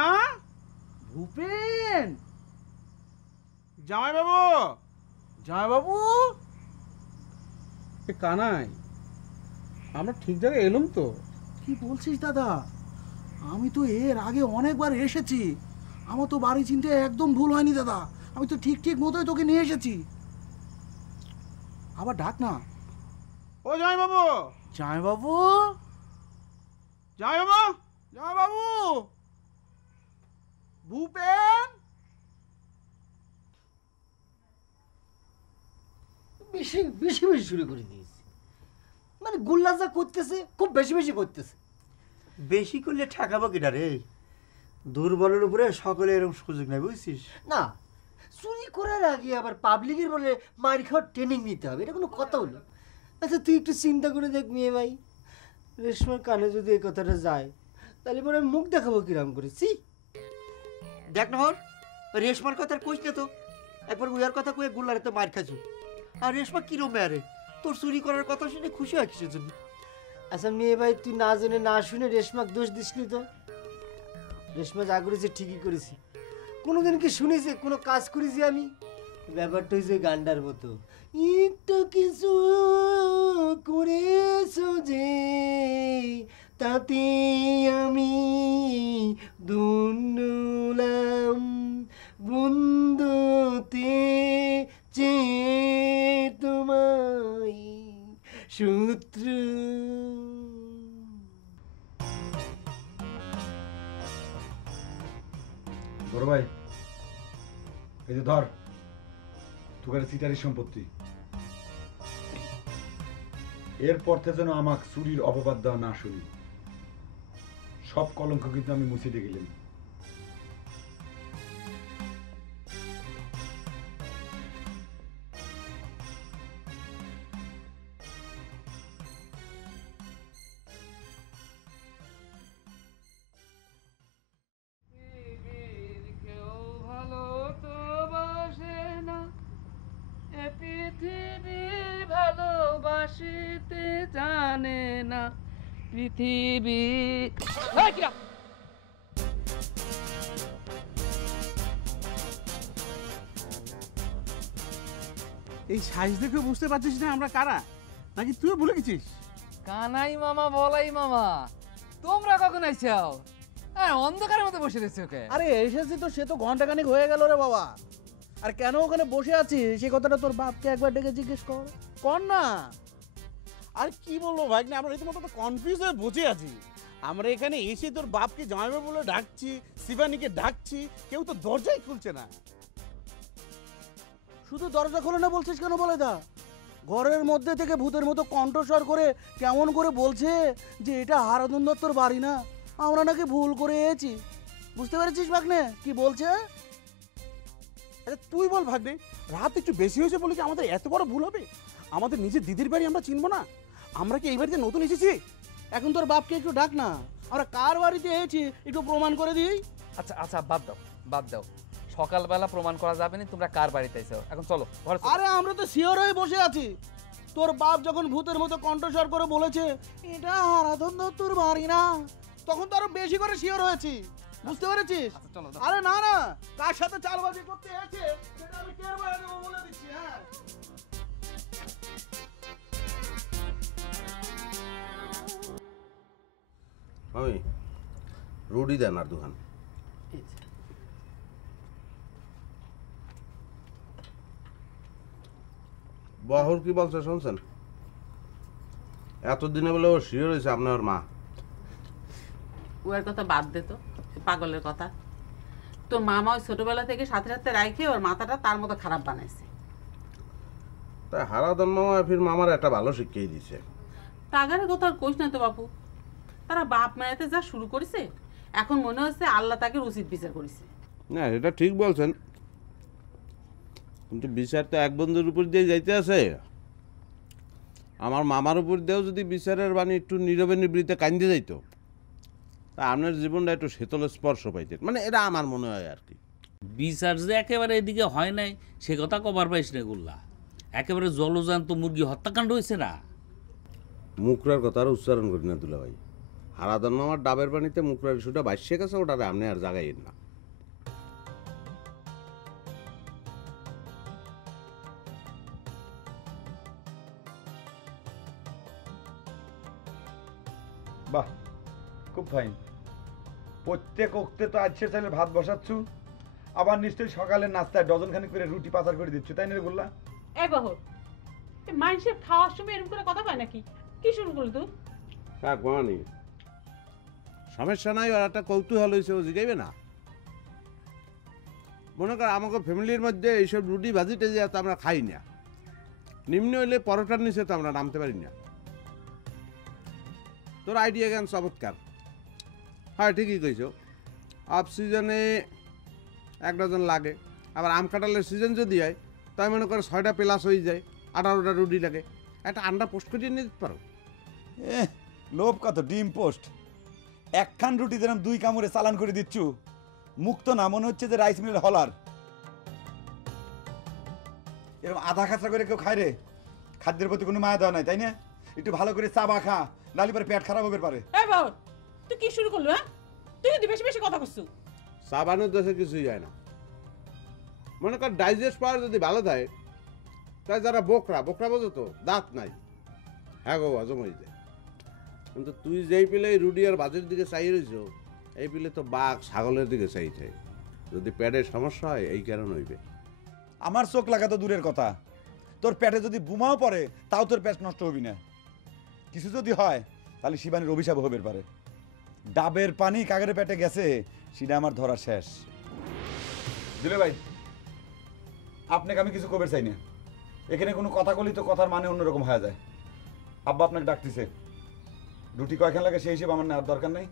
ভূপেন, জামাই বাবু, জামাই বাবু, এ কানাই, আমরা ঠিক জায়গায় এলাম তো? কি বলছিস দাদা? আমি তো এর আগে অনেকবার এসেছি, আমার তো বাড়ি চিনতে একদম ভুল হয়নি দাদা। আমি তো ঠিক ঠিক মতোই তোকে নিয়ে এসেছি। আবার ডাক না। ও জামাই বাবু, জামাই বাবু, জামাই বাবু, জামাই বাবু, ভূপেন। বেশি বেশি বেশি শুরু করে দিয়েছে, মানে গুল্লা যা করতেছে খুব বেশি বেশি করতেছে। বেশি করলে ঠেকাবো কিনা রে? দুর্বলের উপরে সকলে এরকম সুযোগ নেই, বুঝছিস? না, চুরি করার আগে আবার পাবলিকের বলে মার খাওয়ার ট্রেনিং নিতে হবে, এটা কোনো কথা হলো? আচ্ছা তুই একটু চিন্তা করে দেখ মেয়ে ভাই, রেশমার কানে যদি এই কথাটা যায় তাহলে পরে আমি মুখ দেখাবো কিরাম করেছি। দেখ না হর, রেশমার কথা আর কইস না তো। একবার উয়ার কথা কয়ে গুল্লারে তো মার খাচ্ছি। আর রেশমা কিরম মেয়ারে তোর চুরি করার কথা শুনে খুশি হয় কিসের জন্য? আচ্ছা মেয়ে ভাই তুই না জেনে না শুনে রেশমাক দোষ দিসনি তো? রেশমা যা করেছে ঠিকই করেছি। কোনোদিন কি শুনেছে কোনো কাজ করেছি আমি? ব্যাপারটা হয়েছে গান্ডার মতো, একটু কিছু করেছো যে তাতে আমি দুনলাম বন্ধুতে যে তোমায় সূত্র। বড় ভাই, এই যে ধর তোর সিটারি সম্পত্তি। এরপর থেকে যেন আমাকে চুরির অপবাদ দেওয়া না শুনি। সব কলঙ্ক কিন্তু আমি মুছিতে গেলাম। ভালোবাসিতে জানে না পৃথিবী। এই সাইজ দেখে বুঝতে পারছিস না আমরা কারা, নাকি তুইও ভুলে গেছিস? কানাই মামা, বলাই মামা, তোমরা কখন আইছাও? হ্যাঁ, অন্ধকারের মধ্যে বসে রয়েছে ওকে। আরে এসেছি তো, সে তো ঘন্টাখানেক হয়ে গেল রে বাবা। আর কেন ওখানে বসে আছিস সে কথাটা তোর বাপকে একবার ডেকে জিজ্ঞেস কর না। আর কি বলবো ভাই, না আমরা রীতিমতো তো কনফিউজ হয়ে বসে আছি। আমরা এখানে এসে তোর বাপকে জামাইবাবু বলে ডাকছি, শিবানীকে ডাকছি, কেউ তো দরজাই খুলছে না। শুধু দরজা খোলে না বলছিস কেন বলে দা? ঘরের মধ্যে থেকে ভূতের মতো কণ্ঠস্বর করে কেমন করে বলছে যে এটা হারাধন দত্তর বাড়ি না, আমরা নাকি ভুল করে এসেছি। বুঝতে পেরেছিস ভাগ্নে কি বলছে? আচ্ছা তুই বল ভাগ্নে, রাত একটু বেশি হয়েছে বলে কি আমাদের এত বড় ভুল হবে? আমাদের নিজের দিদির বাড়ি আমরা চিনবো না? আমরা কি এই বাড়িতে নতুন এসেছি? এখন তোর বাপকে একটু ডাক না, আমরা কার বাড়িতে এসেছি একটু প্রমাণ করে দিই। আচ্ছা আচ্ছা, বাদ দাও বাদ দাও, সকালবেলা প্রমাণ করা যাবে না তোমরা কার বাড়িতে আইছো। এখন চলো ঘরে চলো। আরে আমরা তো শিওর হয়ে বসে আছি। তোর বাপ যখন ভূতের মতো কণ্ঠস্বর করে বলেছে এটা হারাধন দত্তর বাড়ি না, তখন তো আরো বেশি করে শিওর হয়েছি। বুঝতে পেরেছিস? আরে না না, কার সাথে চালবাজি করতে এসেছে সেটা আমি টের পেয়ে দেবো বলে দিচ্ছি। হ্যাঁ আমি রুটি দেন আর দোকান। বাহুর কি বলছে শুনছেন? এতদিনে বলে ও শিওর হয়েছে আপনার মা। ওর কথা বাদ দে তো, পাগলের কথা। তোর মামা ওই ছোটবেলা থেকে সাথে সাথে রাখে ওর মাথাটা তার মতো খারাপ বানাইছে। তাই হারাধন মামা ফির মামার একটা ভালো শিক্ষাই দিছে। তাগারের কথা আর কইস না তো বাপু, তারা বাপ মায়াতে যা শুরু করেছে এখন মনে হচ্ছে আল্লাহ তাকে উচিত বিচার করেছে। না এটা ঠিক বলছেন, কিন্তু বিচার তো এক বন্ধুর উপর দিয়ে যাইতে আছে। আমার মামার উপর দিয়েও যদি বিচারের বাণী একটু নীরবে নিবৃত্তে কান্দে যাইতো, তা আপনার জীবনটা একটু শীতল স্পর্শ পাইতেন, মানে এটা আমার মনে হয় আর কি। বিচার যে একেবারে এদিকে হয় নাই সে কথা কবার পাইস না গুল্লা। একেবারে জলজান্ত মুরগি হত্যাকাণ্ড হয়েছে না। মুকরার কথা আর উচ্চারণ করি না দুলা ভাই। হারাধন মামার ডাবের পানিতে মুকরার ইস্যুটা বাসিয়ে গেছে, ওটারে আপনি আর জাগাইয়েন না। বাহ, খুব ফাইন। প্রত্যেক ওক্তে তো আজকে চাইলে ভাত বসাচ্ছু, আবার নিশ্চয়ই সকালের নাস্তায় ডজন খানিক করে রুটি পাচার করে দিচ্ছ, তাই না রে বললা? এ বহর, মানুষের খাওয়ার সময় এরকম করে কথা কয় নাকি? কি শুরু করলি তুই? কাক মানি সমস্যা নাই, আর একটা কৌতূহল হয়েছে, ও জিগাইবে না। মনে কর আমাকে ফ্যামিলির মধ্যে এইসব রুটি ভাজি টেজি তো আমরা খাই না, নিম্ন হইলে পরোটার নিচে তো আমরা নামতে পারি না। তোর আইডিয়া জ্ঞান চমৎকার। হ্যাঁ ঠিকই কইছো, অফ সিজনে 1 ডজন লাগে, আবার আম কাঁঠালের সিজন যদি হয় তাই মনে করো 6টা প্লাস হয়ে যায়, 18টা রুটি লাগে। একটা আন্ডা পোস্ট করিয়ে নিতে পারো। লোভ কত, ডিম পোস্ট। একখান রুটি যেরকম 2 কামড়ে চালান করে দিচ্ছু, মুক্ত না মনে হচ্ছে যে রাইস মিলের হলার। এরকম আধা খাঁচা করে কেউ খায় রে? খাদ্যের প্রতি কোনো মায়া দেওয়া নাই, তাই না? একটু ভালো করে চাবা খা, নালি পরে পেট খারাপ হবে পারে। এ বহর, তুই কি শুরু করলো? হ্যাঁ, তুই যদি বেশি বেশি কথা করছিস। সাবানের দোষে কিছুই যায় না। মনে কর ডাইজেস্ট পাওয়ার যদি ভালো থাকে, তাই যারা বোকরা বোঝো তো, দাঁত নাই, হ্যাঁ গো হজম হয়ে যায়। কিন্তু তুই যেই পিলে রুটি আর ভাজের দিকে চাই রয়েছ, এই পিলে তো বাঘ ছাগলের দিকে চাইছে। যদি পেটের সমস্যা হয় এই কারণ হইবে। আমার চোখ লাগা তো দূরের কথা, তোর পেটে যদি বোমাও পড়ে তাও তোর পেট নষ্ট হবি না। কিছু যদি হয় তাহলে শিবানীর অভিশাপ হবে পারে। ডাবের পানি কাগের পেটে গেছে, সেটা আমার ধরা শেষ। দিলে ভাই, আপনাকে আমি কিছু কবে চাই না। এখানে কোনো কথা বলি তো কথার মানে অন্যরকম হয়ে যায়। আব্বা আপনাকে ডাকতেছে, রুটি কয়খান লাগে সেই হিসেবে আমার নেওয়ার দরকার নেই।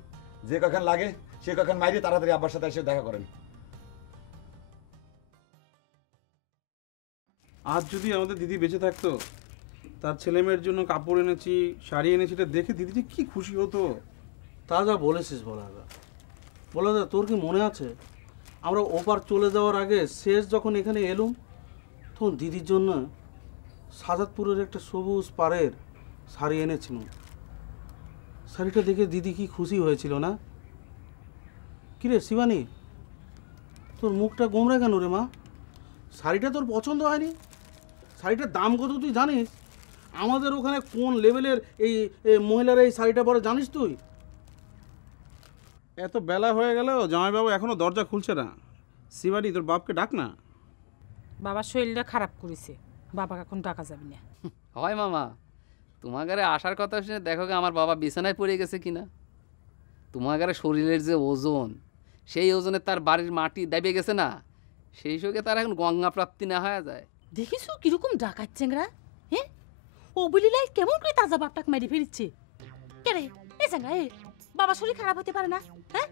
যে কয়খান লাগে সে কয়খান মাইরে তাড়াতাড়ি আব্বার সাথে এসে দেখা করেন। আজ যদি আমাদের দিদি বেঁচে থাকতো, তার ছেলে মেয়ের জন্য কাপড় এনেছি, শাড়ি এনেছি, এটা দেখে দিদি যে কি খুশি হতো। তা যা বলেছিস বলাদা। বলাদা, তোর কি মনে আছে আমরা ওপার চলে যাওয়ার আগে শেষ যখন এখানে এলুম, তখন দিদির জন্য সাজাদপুরের একটা সবুজ পাড়ের শাড়ি এনেছিলাম। শাড়িটা দেখে দিদি কি খুশি হয়েছিল না? কিরে শিবানী, তোর মুখটা গোমরা কেন রে মা? শাড়িটা তোর পছন্দ হয়নি? শাড়িটার দাম কত তুই জানিস? আমাদের ওখানে কোন লেভেলের এই মহিলারা এই শাড়িটা পরে জানিস তুই? এত বেলা হয়ে গেল, জামাইবাবু এখনো দরজা খুলছে না। শিবানী, তোর বাপকে ডাক না। বাবার শরীরটা খারাপ করেছে, বাবাকে এখন ডাকা যাবে না। হয় মামা, তোমাগারে আসার কথা শুনে দেখো গে আমার বাবা বিছানায় পড়ে গেছে কিনা। তোমাগারে শরীরের যে ওজন, সেই ওজনে তার বাড়ির মাটি দাবিয়ে গেছে না, সেই সঙ্গে তার এখন গঙ্গা প্রাপ্তি না হয়ে যায়। দেখিস কিরকম ডাকাচ্ছেংরা? হ্যাঁ, ও বলিলাই কেমন করে তাজা বাপটাকে মেরে ফেলছে। কেরে এ চাঙ্গা, এ বাবা শরীর খারাপ হতে পারে না? হ্যাঁ,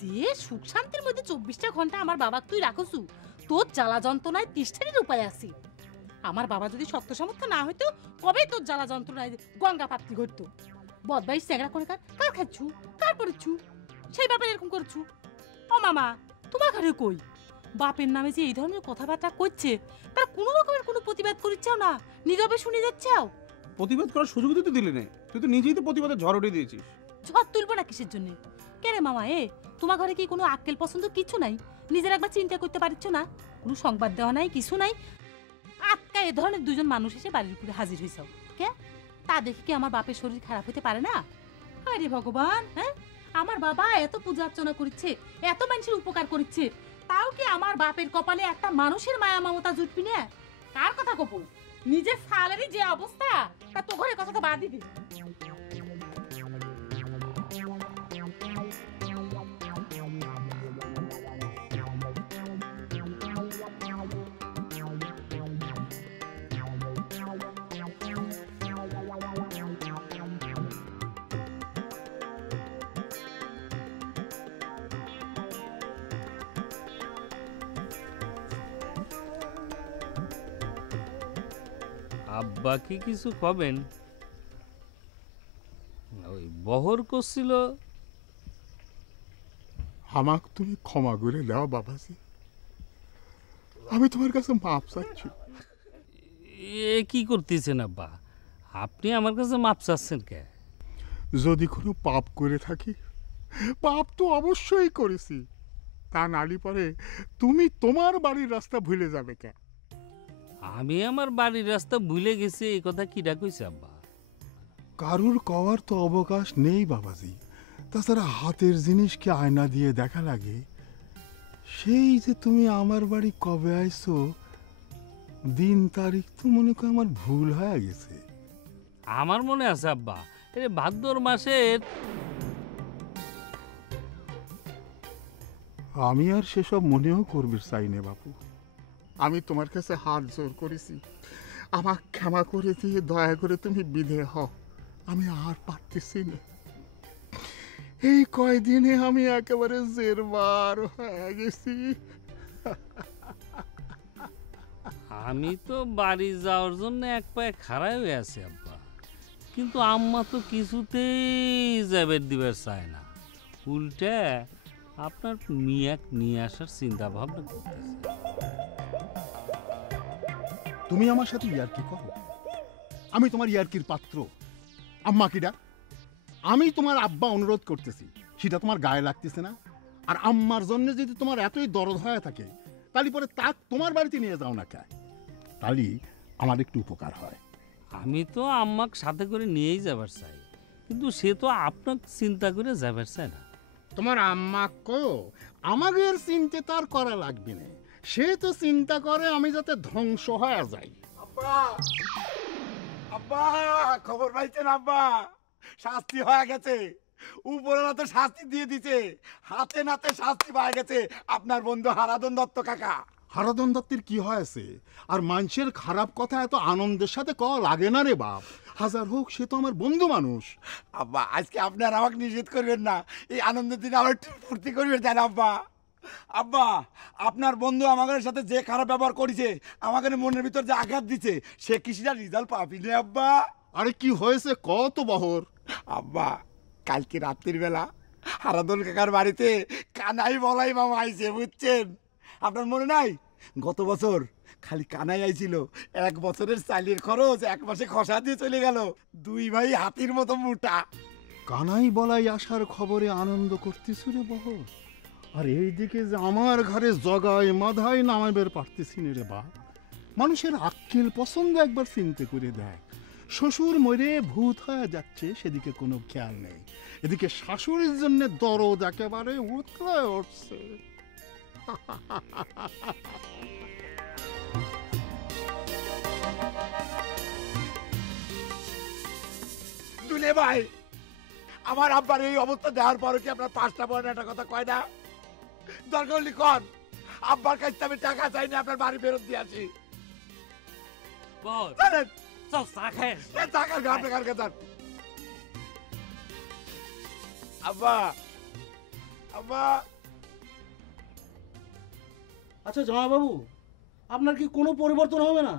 যে সুখ শান্তির মধ্যে 24টা ঘন্টা আমার বাবাকে তুই রাখছু, তোর জ্বালা যন্ত্রণায় তিষ্ঠানের উপায় আছে। আমার বাবা যদি শক্ত সামর্থ্য না হইতো, কবে তোর জ্বালা যন্ত্রণায় গঙ্গা প্রাপ্তি ঘটতো। বদমাইশ চ্যাংরা করে কার খাচ্ছু, কার পড়েছু, সেই ব্যাপারে এরকম করছু। ও মামা, তোমার ঘরে কই বাপের নামে যে এই ধরনের কথাবার্তা করছে, তার কোনো রকমের কোনো প্রতিবাদ করিচ্ছাও না, নীরবে শুনে যাচ্ছাও? প্রতিবাদ করার সুযোগ তো দিলি না, তুই তো নিজেই তো প্রতিবাদের ঝড় উঠে দিয়েছিস। ঝড় তুলবো না কিসের জন্য? কেরে মামা, এ তোমার ঘরে কি কোনো আক্কেল পছন্দ কিছু নাই? নিজের একবার চিন্তা করতে পারছ না? কোনো সংবাদ দেওয়া নাই, কিছু নাই। আটকা এ ধরনের দুজন মানুষ এসে বাড়ির উপরে হাজির হয়েছ, কে তা দেখে কি আমার বাপের শরীর খারাপ হতে পারে না? আরে ভগবান, হ্যাঁ, আমার বাবা এত পূজা অর্চনা করছে, এত মানুষের উপকার করছে, তাও কি আমার বাপের কপালে একটা মানুষের মায়া মমতা জুটবি না? কার কথা কব? নিজের ফালেরই যে অবস্থা, তা তো ঘরের কথা তো বাদ দিবি। আব্বা কি কিছু কবেন? ওই বহর করছিল। আমাকে তুমি ক্ষমা করে দাও বাবাজি, আমি তোমার কাছে মাপ চাচ্ছি। এ কি করতেছেন আব্বা? আপনি আমার কাছে মাপ চাচ্ছেন কে? যদি কোনো পাপ করে থাকি, পাপ তো অবশ্যই করেছি, তা নালি পরে তুমি তোমার বাড়ির রাস্তা ভুলে যাবে কে? আমি আমার বাড়ির রাস্তা ভুলে গেছি এই কথা কিরা কইছে আব্বা? কারুর কওয়ার তো অবকাশ নেই বাবাজি। তাছাড়া হাতের জিনিসকে আয়না দিয়ে দেখা লাগে। সেই যে তুমি আমার বাড়ি কবে আইছো, দিন তারিখ তো মনে কর আমার ভুল হয়ে গেছে। আমার মনে আছে আব্বা, এই ভাদ্র মাসের। আমি আর সেসব মনেও করবে চাই না বাপু। আমি তোমার কাছে হাত জোর করেছি, আমাকে ক্ষমা করে দিয়ে দয়া করে তুমি বিদে হও। আমি আর পারতেছি না। এই কয়দিনে আমি একেবারে জেরবার হয়ে গেছি। আমি তো বাড়ি যাওয়ার জন্য এক পায়ে খাড়াই হয়ে আছি আব্বা, কিন্তু আম্মা তো কিছুতেই যাবের দিবার চায় না। উল্টে আপনার মিয়াক নিয়ে আসার চিন্তা ভাবনা করতেছে। তুমি আমার সাথে ইয়ার্কি করো? আমি তোমার ইয়ার্কির পাত্র? আম্মা কিডা? আমি তোমার আব্বা অনুরোধ করতেছি, সেটা তোমার গায়ে লাগতেছে না? আর আম্মার জন্য যদি তোমার এতই দরদ হয়ে থাকে, তাহলে পরে তাক তোমার বাড়িতে নিয়ে যাও না কে, তাহলে আমার একটু উপকার হয়। আমি তো আম্মাক সাথে করে নিয়েই যাবার চাই, কিন্তু সে তো আপনাকে চিন্তা করে যাবার চায় না। তোমার আম্মা কো আমাকে চিন্তা তার করা লাগবে না, সে তো চিন্তা করে আমি যাতে ধ্বংস হয়ে যাই। আব্বা, আব্বা খবর পাইছেন আব্বা? শাস্তি হয়ে গেছে, উপরওয়ালা তো শাস্তি দিয়ে দিছে, হাতে নাতে শাস্তি পাওয়া গেছে আপনার বন্ধু হারাধন দত্ত কাকা। হারাধন দত্তের কি হয়েছে? আর মানুষের খারাপ কথা এত আনন্দের সাথে কওয়া লাগে না রে বাপ। হাজার হোক সে তো আমার বন্ধু মানুষ। আব্বা আজকে আপনার আমাকে নিষেধ করবেন না, এই আনন্দের দিনে আবার একটু ফুর্তি করবেন জান আব্বা। আব্বা আপনার বন্ধু আমাদের সাথে যে খারাপ ব্যবহার করেছে, আমাদের মনের ভিতর যে আঘাত দিছে, সে কিছুটা রেজাল্ট পাবি না আব্বা। আরে কি হয়েছে কত বহর? আব্বা কালকে রাত্রির বেলা হারাধন কাকার বাড়িতে কানাই বলাই মামা আইছে, বুঝছেন? আপনার মনে নাই? গত বছর খালি কানাই আইছিল, 1 বছরের চালের খরচ 1 মাসে খসা দিয়ে চলে গেল। 2 ভাই হাতির মতো মোটা। কানাই বলাই আসার খবরে আনন্দ করতেছ রে বহর, আর এইদিকে যে আমার ঘরে জগায় মাধায় নামাইবার পারতেছি না রে বাপ। মানুষের আক্কেল পছন্দ একবার চিন্তা করে দেখ। শ্বশুর মরে ভূত হয়ে যাচ্ছে, সেদিকে কোনো খেয়াল নেই। এদিকে শাশুড়ির জন্য দরদ একেবারে উতলায় উঠছে। দুলে ভাই, আমার আব্বার এই অবস্থা দেওয়ার পরে কি আপনার 5টা বড় একটা কথা কয় না? দরকার হলে কন, আব্বার কাছে আমি টাকা চাই না, আপনার বাড়ি ফেরত দিয়ে আসি। আব্বা আব্বা। আচ্ছা জামাইবাবু, আপনার কি কোনো পরিবর্তন হবে না?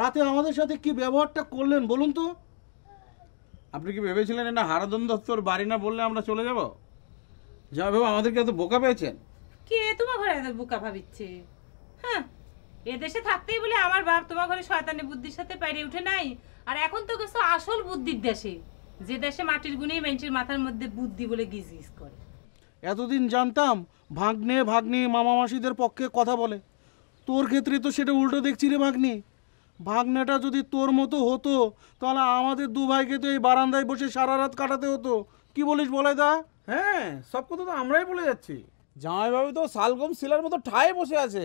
রাতে আমাদের সাথে কি ব্যবহারটা করলেন বলুন তো? আপনি কি ভেবেছিলেন না হারাধন দত্তর বাড়ি না বললে আমরা চলে যাব? জামাইবাবু আমাদেরকে এত বোকা পেয়েছেন? কে তোমার ঘরে এত বোকা ভাবিচ্ছে? হ্যাঁ, এদেশে থাকতেই বলে আমার বাপ তোমার ঘরে শয়তানি বুদ্ধির সাথে পেরে উঠে নাই। আর এখন তো গেছো আসল বুদ্ধির দেশে, যে দেশে মাটির গুণেই মানুষের মাথার মধ্যে বুদ্ধি বলে গিজ করে। এতদিন জানতাম ভাগ্নে ভাগ্নি মামা মাসিদের পক্ষে কথা বলে, তোর ক্ষেত্রে তো সেটা উল্টো দেখছি রে ভাগ্নি। ভাগ্নেটা যদি তোর মতো হতো তাহলে আমাদের 2 ভাইকে তো এই বারান্দায় বসে সারা রাত কাটাতে হতো। কি বলিস বলাই দা? হ্যাঁ, সব কথা তো আমরাই বলে যাচ্ছি। জামাইবাবু তো শালগম শিলার মতো ঠায় বসে আছে।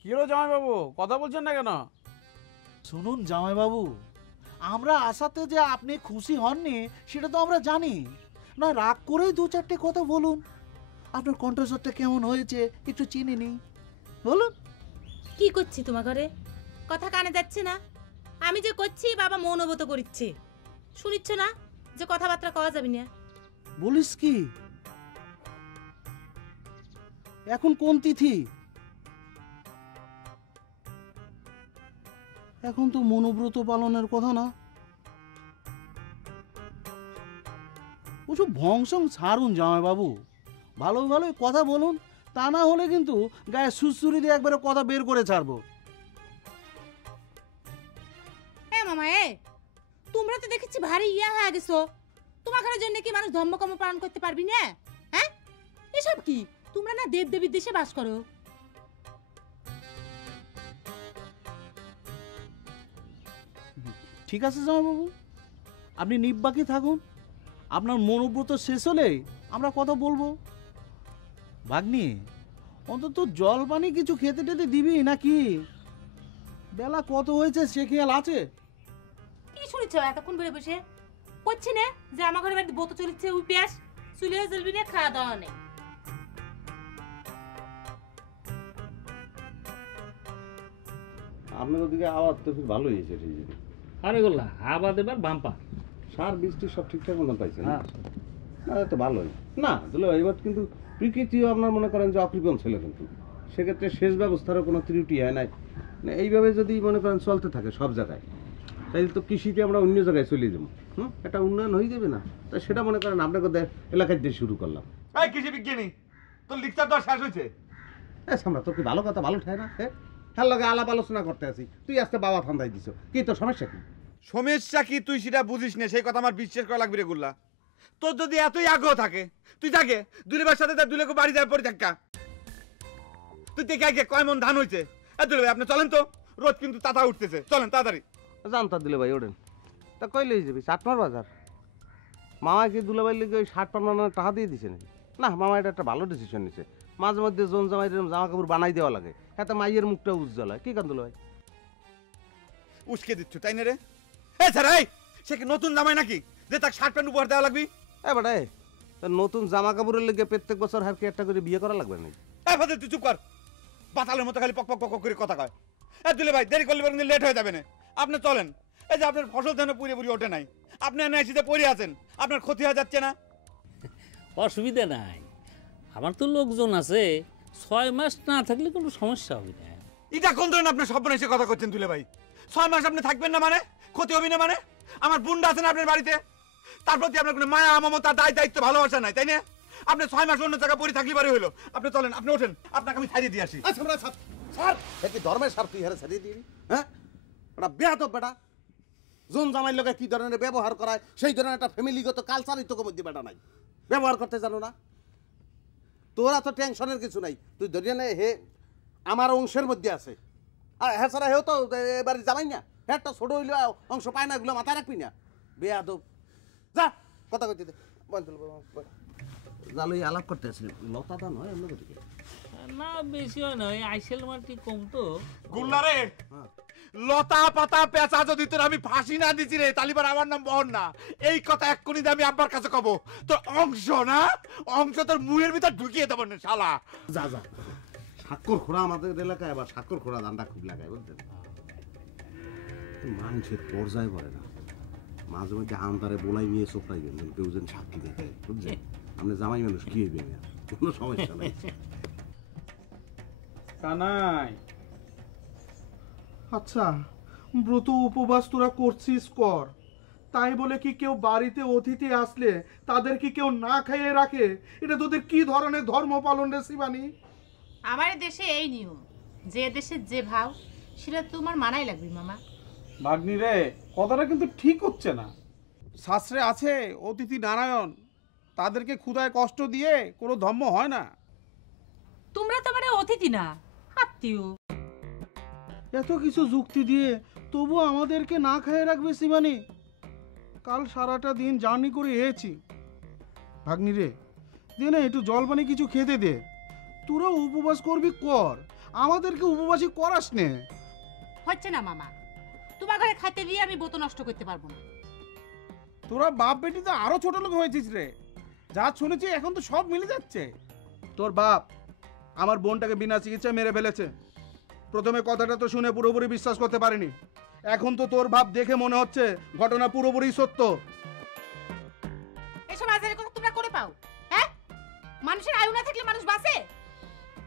কি হলো জামাইবাবু, কথা বলছেন না কেন? শুনুন জামাইবাবু, আমরা আশাতে যে আপনি খুশি হননি সেটা তো আমরা জানি না। রাগ করেই 2-4টে কথা বলুন। আপনার কণ্ঠস্বরটা কেমন হয়েছে একটু চিনে নিই, বলুন। কি করছি তোমার ঘরে? কথা কানে যাচ্ছে না? আমি যে করছি বাবা মৌনবত করিচ্ছে, শুনিচ্ছ না যে কথাবার্তা কওয়া যাবে না? বলিস কি? এখন কোন তিথি? এখন তো মনোব্রত পালনের কথা না। ওসব ভংসং ছাড়ুন জামাইবাবু, ভালো ভালো কথা বলুন, তা না হলে কিন্তু গায়ে সুসুরি দিয়ে একবারে কথা বের করে ছাড়বো। মামা তোমরা তো দেখেছি ভারী ইয়া হয়ে গেছো। তোমার ঘরের জন্য কি মানুষ ধর্মকর্ম পালন করতে পারবি না? হ্যাঁ, এসব কি? তোমরা না দেব দেবীর দেশে বাস করো। ঠিক আছে জামাইবাবু, আপনি নিব্বাকি থাকুন, আপনার মনোব্রত শেষ হলে আমরা কথা বলবো। ভাগ্নি, অন্তত জল পানি কিছু খেতে টেতে দিবি নাকি? বেলা কত হয়েছে সে খেয়াল আছে? কি শুনেছ এতক্ষণ বেড়ে বসে? করছি না যে আমার ঘরে বাড়িতে বোতো চলেছে ওই পেঁয়াজ চুলে চলবি না, খাওয়া দাওয়া নেই। আপনার ওদিকে আওয়াজ তো খুব ভালো হয়েছে। আরে গোল্লা আবাদ এবার বাম্পা সার বৃষ্টি সব ঠিকঠাক মতন পাইছে না? তো ভালোই না দুলা ভাই, এবার কিন্তু প্রকৃতিও আপনার মনে করেন যে অকৃপণ ছিল, কিন্তু সেক্ষেত্রে সেচ ব্যবস্থারও কোনো ত্রুটি হয় নাই। এইভাবে যদি মনে করেন চলতে থাকে সব জায়গায়, তাইলে তো কৃষিতে আমরা অন্য জায়গায় চলে যাবো। একটা উন্নয়ন হয়ে যাবে না? তা সেটা মনে করেন আপনাকে এলাকায় দিয়ে শুরু করলাম। এই কৃষি বিজ্ঞানী, তোর লিখচার তো শেষ হয়েছে। আমরা তোর কি ভালো কথা ভালো ঠায় না? হ্যাঁ লগে আলাপ আলোচনা করতে আছি, তুই আজকে বাবা ফান্দাই দিছ, কি তোর সমস্যা কি? সমস্যা কি তুই সেটা বুঝিস না, সেই কথা আমার বিশ্বাস করা লাগবে রে গুল্লা। তোর যদি এতই আগ্রহ থাকে তুই থাকে দুলেবার সাথে তার দুলেকে বাড়ি যাওয়ার পরে দেখা তুই দেখে আগে কয় মন ধান হয়েছে। দুলে ভাই আপনি চলেন তো, রোজ কিন্তু তাতা উঠতেছে, চলেন তাড়াতাড়ি। জানতা দিলে ভাই ওঠেন তা কইলে যাবি চাটমার বাজার। মামা কি দুলাভাই লিগে ওই শার্ট পাল্টানোর টাকা দিয়ে দিছে নাকি? না, মামা এটা একটা ভালো ডিসিশন নিছে। মাঝে মধ্যে জোন জামাই জামা কাপড় বানাই দেওয়া লাগে, এত মাইয়ের মুখটা উজ্জ্বল হয়। কি কান দুলাভাই উস্কে দিচ্ছ তাই না রে? এই স্যার এই সে কি নতুন জামাই নাকি যে তাকে শার্ট প্যান্ট উপহার দেওয়া লাগবে? বেটা নতুন জামা কাপড়ের লেগে প্রত্যেক বছর হার কি একটা করে বিয়ে করা লাগবে নাকি? ফাদের তুই চুপ কর, বাতালের মতো খালি পক পক পক করে কথা কয়। দুলে ভাই দেরি করলে কিন্তু লেট হয়ে যাবে না, আপনি চলেন। এই যে আপনার ফসল যেন পুড়ে পুড়ে ওঠে নাই, আপনি এনে এসে পড়ে আছেন, আপনার ক্ষতি হয়ে যাচ্ছে না? অসুবিধা নাই, আমার তো লোকজন আছে, 6 মাস না থাকলে কোনো সমস্যা হবে না। এটা কোন ধরনের আপনার স্বপ্ন এসে কথা করছেন দুলে ভাই? 6 মাস আপনি থাকবেন না মানে ক্ষতি হবে না মানে? আমার বুন্ডা আছেন আপনার বাড়িতে, তার প্রতি আপনার কোনো মায়া মমতা দায় দায়িত্ব ভালোবাসা নাই তাই না? আপনি 6 মাস অন্য জায়গায় পড়ে থাকলে পারে হলো। আপনি চলেন, আপনি ওঠেন, আপনাকে আমি ছাড়িয়ে দিয়ে আসি। স্যার কি ধর্মের স্যার তুই হারে ছাড়িয়ে দিবি? হ্যাঁ ওটা বেয়াদব বেটা, জোন জামাইয়ের লোকে কি ধরনের ব্যবহার করায় সেই ধরনের একটা ফ্যামিলিগত কালচারই তোকে মধ্যে বেটা নাই, ব্যবহার করতে জানো না? তোরা তো টেনশনের কিছু নাই, তুই ধরিয়ে নে হে আমার অংশের মধ্যে আছে। আর হ্যাঁ ছাড়া হেও তো এবারে জামাই না, হ্যাঁ একটা ছোট হইলে অংশ পায় না, এগুলো মাথায় রাখবি না। বেয়াদব যা কথা কইতে দে। জালই আলাপ করতে আসলি লতাটা নয় অন্য দিকে না, বেশি হয় না, ওই আইসেল মাটি কম তো। গুল্লারে লতা পাতা পেঁচা যদি তোর আমি ফাঁসি না দিছি রে তালিবার আমার নাম বহন না, এই কথা এক্ষুনি আমি আব্বার কাছে কব। তোর অংশ না, অংশ তোর মুখের ভিতর ঢুকিয়ে দেবো না শালা। যা যা, স্বাক্ষর খোড়া আমাদের এলাকায় আবার স্বাক্ষর খোড়া দান্ডা খুব লাগায় বুঝলেন, মানুষের পর্যায়ে পড়ে না। মাঝে মধ্যে আন্তারে বলাই নিয়ে চোপড়াই গেলেন, কেউ যেন সাক্ষী দেখে বুঝছেন। আপনি জামাই মানুষ কি হইবে না, কোনো সমস্যা নাই। কানাই, আচ্ছা ব্রত উপবাস তোরা করছিস কর, তাই বলে কি কেউ বাড়িতে অতিথি আসলে তাদের কি কেউ না খাইয়ে রাখে? এটা তোদের কি ধরনের ধর্ম পালন রে শিবানী? আমার দেশে এই নিয়ম, যে দেশে যে ভাব সেটা তোমার মানাই লাগবে মামা। ভাগ্নি রে, কথাটা কিন্তু ঠিক হচ্ছে না। শাস্ত্রে আছে অতিথি নারায়ণ, তাদেরকে ক্ষুধায় কষ্ট দিয়ে কোনো ধর্ম হয় না। তোমরা তো মানে অতিথি না, আত্মীয়। এত কিছু যুক্তি দিয়ে তবু আমাদেরকে না খাইয়ে রাখবে শিবানী? কাল সারাটা দিন জার্নি করে এসেছি। ভাগ্নি রে, দে না একটু জল পানি কিছু খেতে দে। তোরা উপবাস করবি কর, আমাদেরকে উপবাসী করাস নে। হচ্ছে না মামা, তোমার ঘরে খাইতে দিয়ে আমি বোত নষ্ট করতে পারবো না। তোরা বাপ বেটি তো আরো ছোট লোক হয়েছিস রে, যা শুনেছি এখন তো সব মিলে যাচ্ছে। তোর বাপ আমার বোনটাকে বিনা চিকিৎসায় মেরে ফেলেছে। প্রথমে কথাটা তো শুনে পুরোপুরি বিশ্বাস করতে পারিনি, এখন তো তোর ভাব দেখে মনে হচ্ছে ঘটনা পুরোপুরি সত্য। এসব আজারের কথা তোমরা করে পাও? হ্যাঁ, মানুষের আয়ু না থাকলে মানুষ বাঁচে?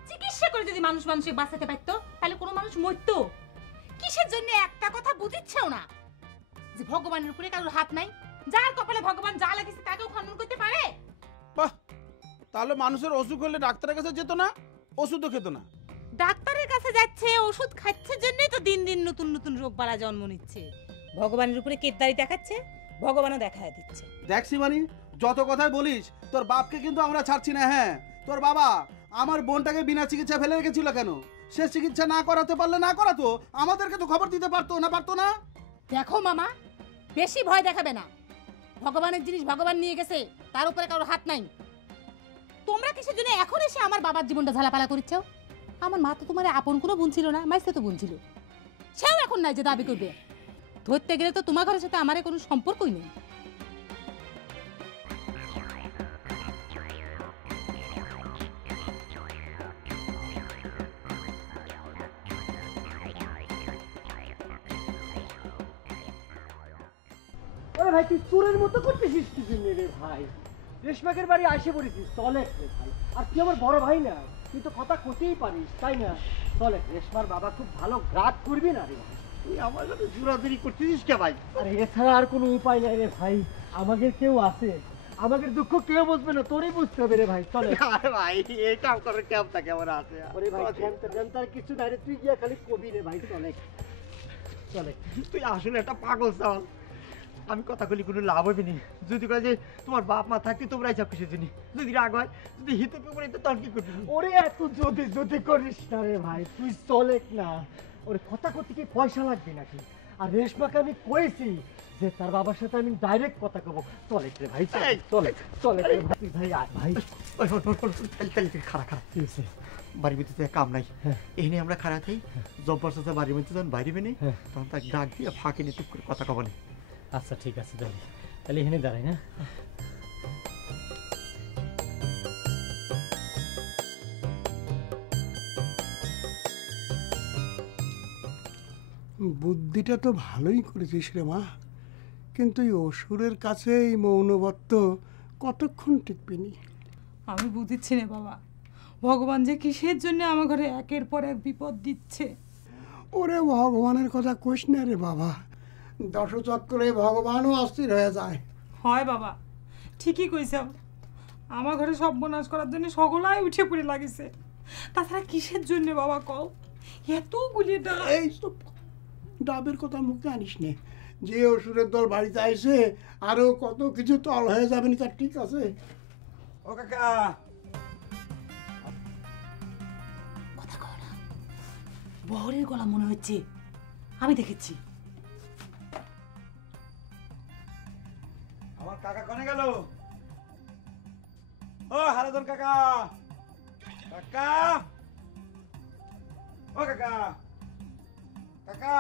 চিকিৎসা করে যদি মানুষ মানুষকে বাঁচাতে পারতো তাহলে কোনো মানুষ মরতো? কিসের জন্য একটা কথা বুঝিচ্ছেও না যে ভগবানের উপরে কারোর হাত নাই, যার কপালে ভগবান যা লাগিয়েছে তাকেও খণ্ডন করতে পারে? বাহ, তাহলে মানুষের অসুখ হলে ডাক্তারের কাছে যেত না, ওষুধও খেত না। ডাক্তারের কাছে যাচ্ছে, ওষুধ খাচ্ছে জন্যই তো দিন দিন নতুন নতুন রোগ বালা জন্ম নিচ্ছে। ভগবানের উপরে কেতদারি দেখাচ্ছে, ভগবানও দেখায় দিচ্ছে। দেখ শিবানী, যত কথাই বলিস তোর বাপকে কিন্তু আমরা ছাড়ছি না। হ্যাঁ, তোর বাবা আমার বোনটাকে বিনা চিকিৎসা ফেলে রেখেছিল কেন? সে চিকিৎসা না করাতে পারলে না করাতো, আমাদেরকে তো খবর দিতে পারতো না? দেখো মামা, বেশি ভয় দেখাবে না। ভগবানের জিনিস ভগবান নিয়ে গেছে, তার উপরে কারোর হাত নাই। তোমরা কিসের জন্য এখন এসে আমার বাবার জীবনটা ঝালাপালা করিচ্ছ? আমার মা তো তোমার আপন কোনো বোন ছিল না, মাইসে তো বোন ছিল, সেও এখন নাই যে দাবি করবে। ধরতে গেলে তো তোমার ঘরের সাথে আমার কোনো সম্পর্কই নেই। আরে ভাই তুই চোরের মতো করতেছিস কি জন্য রে ভাই? রেশমাকের বাড়ি আসে পড়েছিস, চলে রে ভাই। আর তুই আমার বড় ভাই না, তুই তো কথা কতেই পারিস, তাই না? চলে, রেশমার বাবা খুব ভালো গ্রাহক করবি না রে ভাই। তুই আমার সাথে জোরাজুরি করতেছিস কে ভাই? আরে এছাড়া আর কোনো উপায় নাই রে ভাই, আমাদের কেউ আছে, আমাদের দুঃখ কেউ বুঝবে না, তোরই বুঝতে হবে রে ভাই। চলে। আরে ভাই এই কাম করে কেমন কেমন আছে? আরে ভাই টেনশন কিছু নাই রে, তুই গিয়া খালি কবি রে ভাই। চলে চলে, তুই আসলে একটা পাগল চাল। আমি কথা বলি কোনো লাভ হবে না। যদি কয় যে তোমার বাপ মা থাকতে তোমরা এইসব কিছুর জন্য, যদি রাগ হয়, যদি হিতে পেপরে তো তখন কি করবি? ওরে এত যদি যদি করিস না রে ভাই, তুই চলে না। ওরে কথা করতে কি পয়সা লাগবে নাকি? আর রেশমাকে আমি কয়েছি যে তার বাবার সাথে আমি ডাইরেক্ট কথা কব। চলে রে ভাই, চলে চলে ভাই। ভাই খারাপ খারাপ কি হয়েছে? বাড়ির ভিতরে কাম নাই, এই নিয়ে আমরা খারাপ থাই। জব্বার সাথে বাড়ির মধ্যে যখন বাইরে বেনে তখন তাকে ডাক দিয়ে ফাঁকে নিয়ে টুক করে কথা কব না। আচ্ছা ঠিক আছে, তাহলে এখানে দাঁড়াই না। বুদ্ধিটা তো ভালোই করেছিস রে মা, কিন্তু এই অসুরের কাছে এই মৌনবত্ত কতক্ষণ টিকবিনি? আমি বুঝিচ্ছি না বাবা, ভগবান যে কিসের জন্য আমার ঘরে একের পর এক বিপদ দিচ্ছে। ওরে ভগবানের কথা কইস না রে বাবা, দশচক্রে ভগবানও অস্থির হয়ে যায়। হয় বাবা, ঠিকই কইছ, আমার ঘরে সর্বনাশ করার জন্য সকলাই উঠে পড়ে লাগিছে। তাছাড়া কিসের জন্য বাবা কও? এতগুলি ডাব। এই সব ডাবের কথা মুখে আনিস নে। যে অসুরের দল বাড়িতে আইছে আরো কত কিছু তল হয়ে যাবে না, তার ঠিক আছে। ও কাকা, কথা কও না, বহরের গলা মনে হচ্ছে, আমি দেখেছি। আমার কাকা কোনে গেল? ও হারাধন কাকা, কাকা, ও কাকা, কাকা,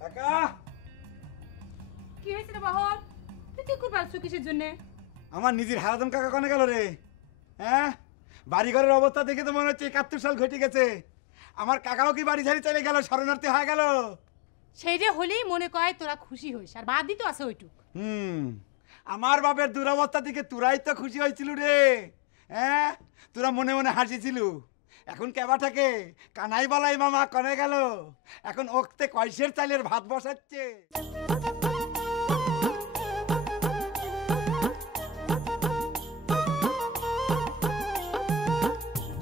কাকা। কি হয়েছে রে বহর? তুই কি করবার আছো কিসের জন্য? আমার নিজের হারাধন কাকা কোনে গেল রে? হ্যাঁ, বাড়িঘরের অবস্থা দেখে তো মনে হচ্ছে 71 সাল ঘটে গেছে। আমার কাকাও কি বাড়ি ঝাড়ি চলে গেল, শরণার্থী হয়ে গেল? সেইটা হলেই মনে কয় তোরা খুশি হইস, আর বাদই তো আছে ওইটুক। আমার বাপের দুরবস্থা দিকে তোরাই তো খুশি হয়েছিল রে। হ্যাঁ, তোরা মনে মনে হাসিছিল। এখন কেবা থাকে কানাই বালাই মামা কনে গেল, এখন ওক্তে কয়সের চাইলের ভাত বসাচ্ছে।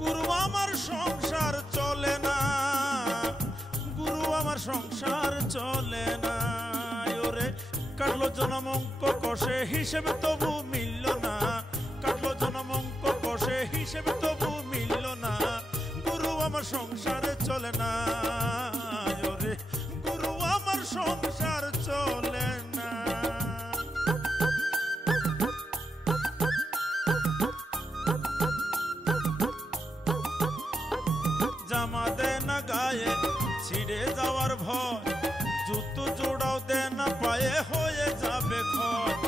গুরু আমার সংসার চলে না, গুরু আমার সংসার চলে না। ওরে কাটলো জনমঙ্ক কষে, হিসেবে তবু মিলল না। কাটলো জনমঙ্ক কষে, হিসেবে তবু মিলল না। গুরু আমার সংসারে চলে না। ওরে গুরু আমার সংসার চলে না। জামা দে না গায়ে, ছিঁড়ে যাওয়ার ভয়। জুতো জোড়াও দে না পায়ে, হয়ে যাবে ক্ষয়।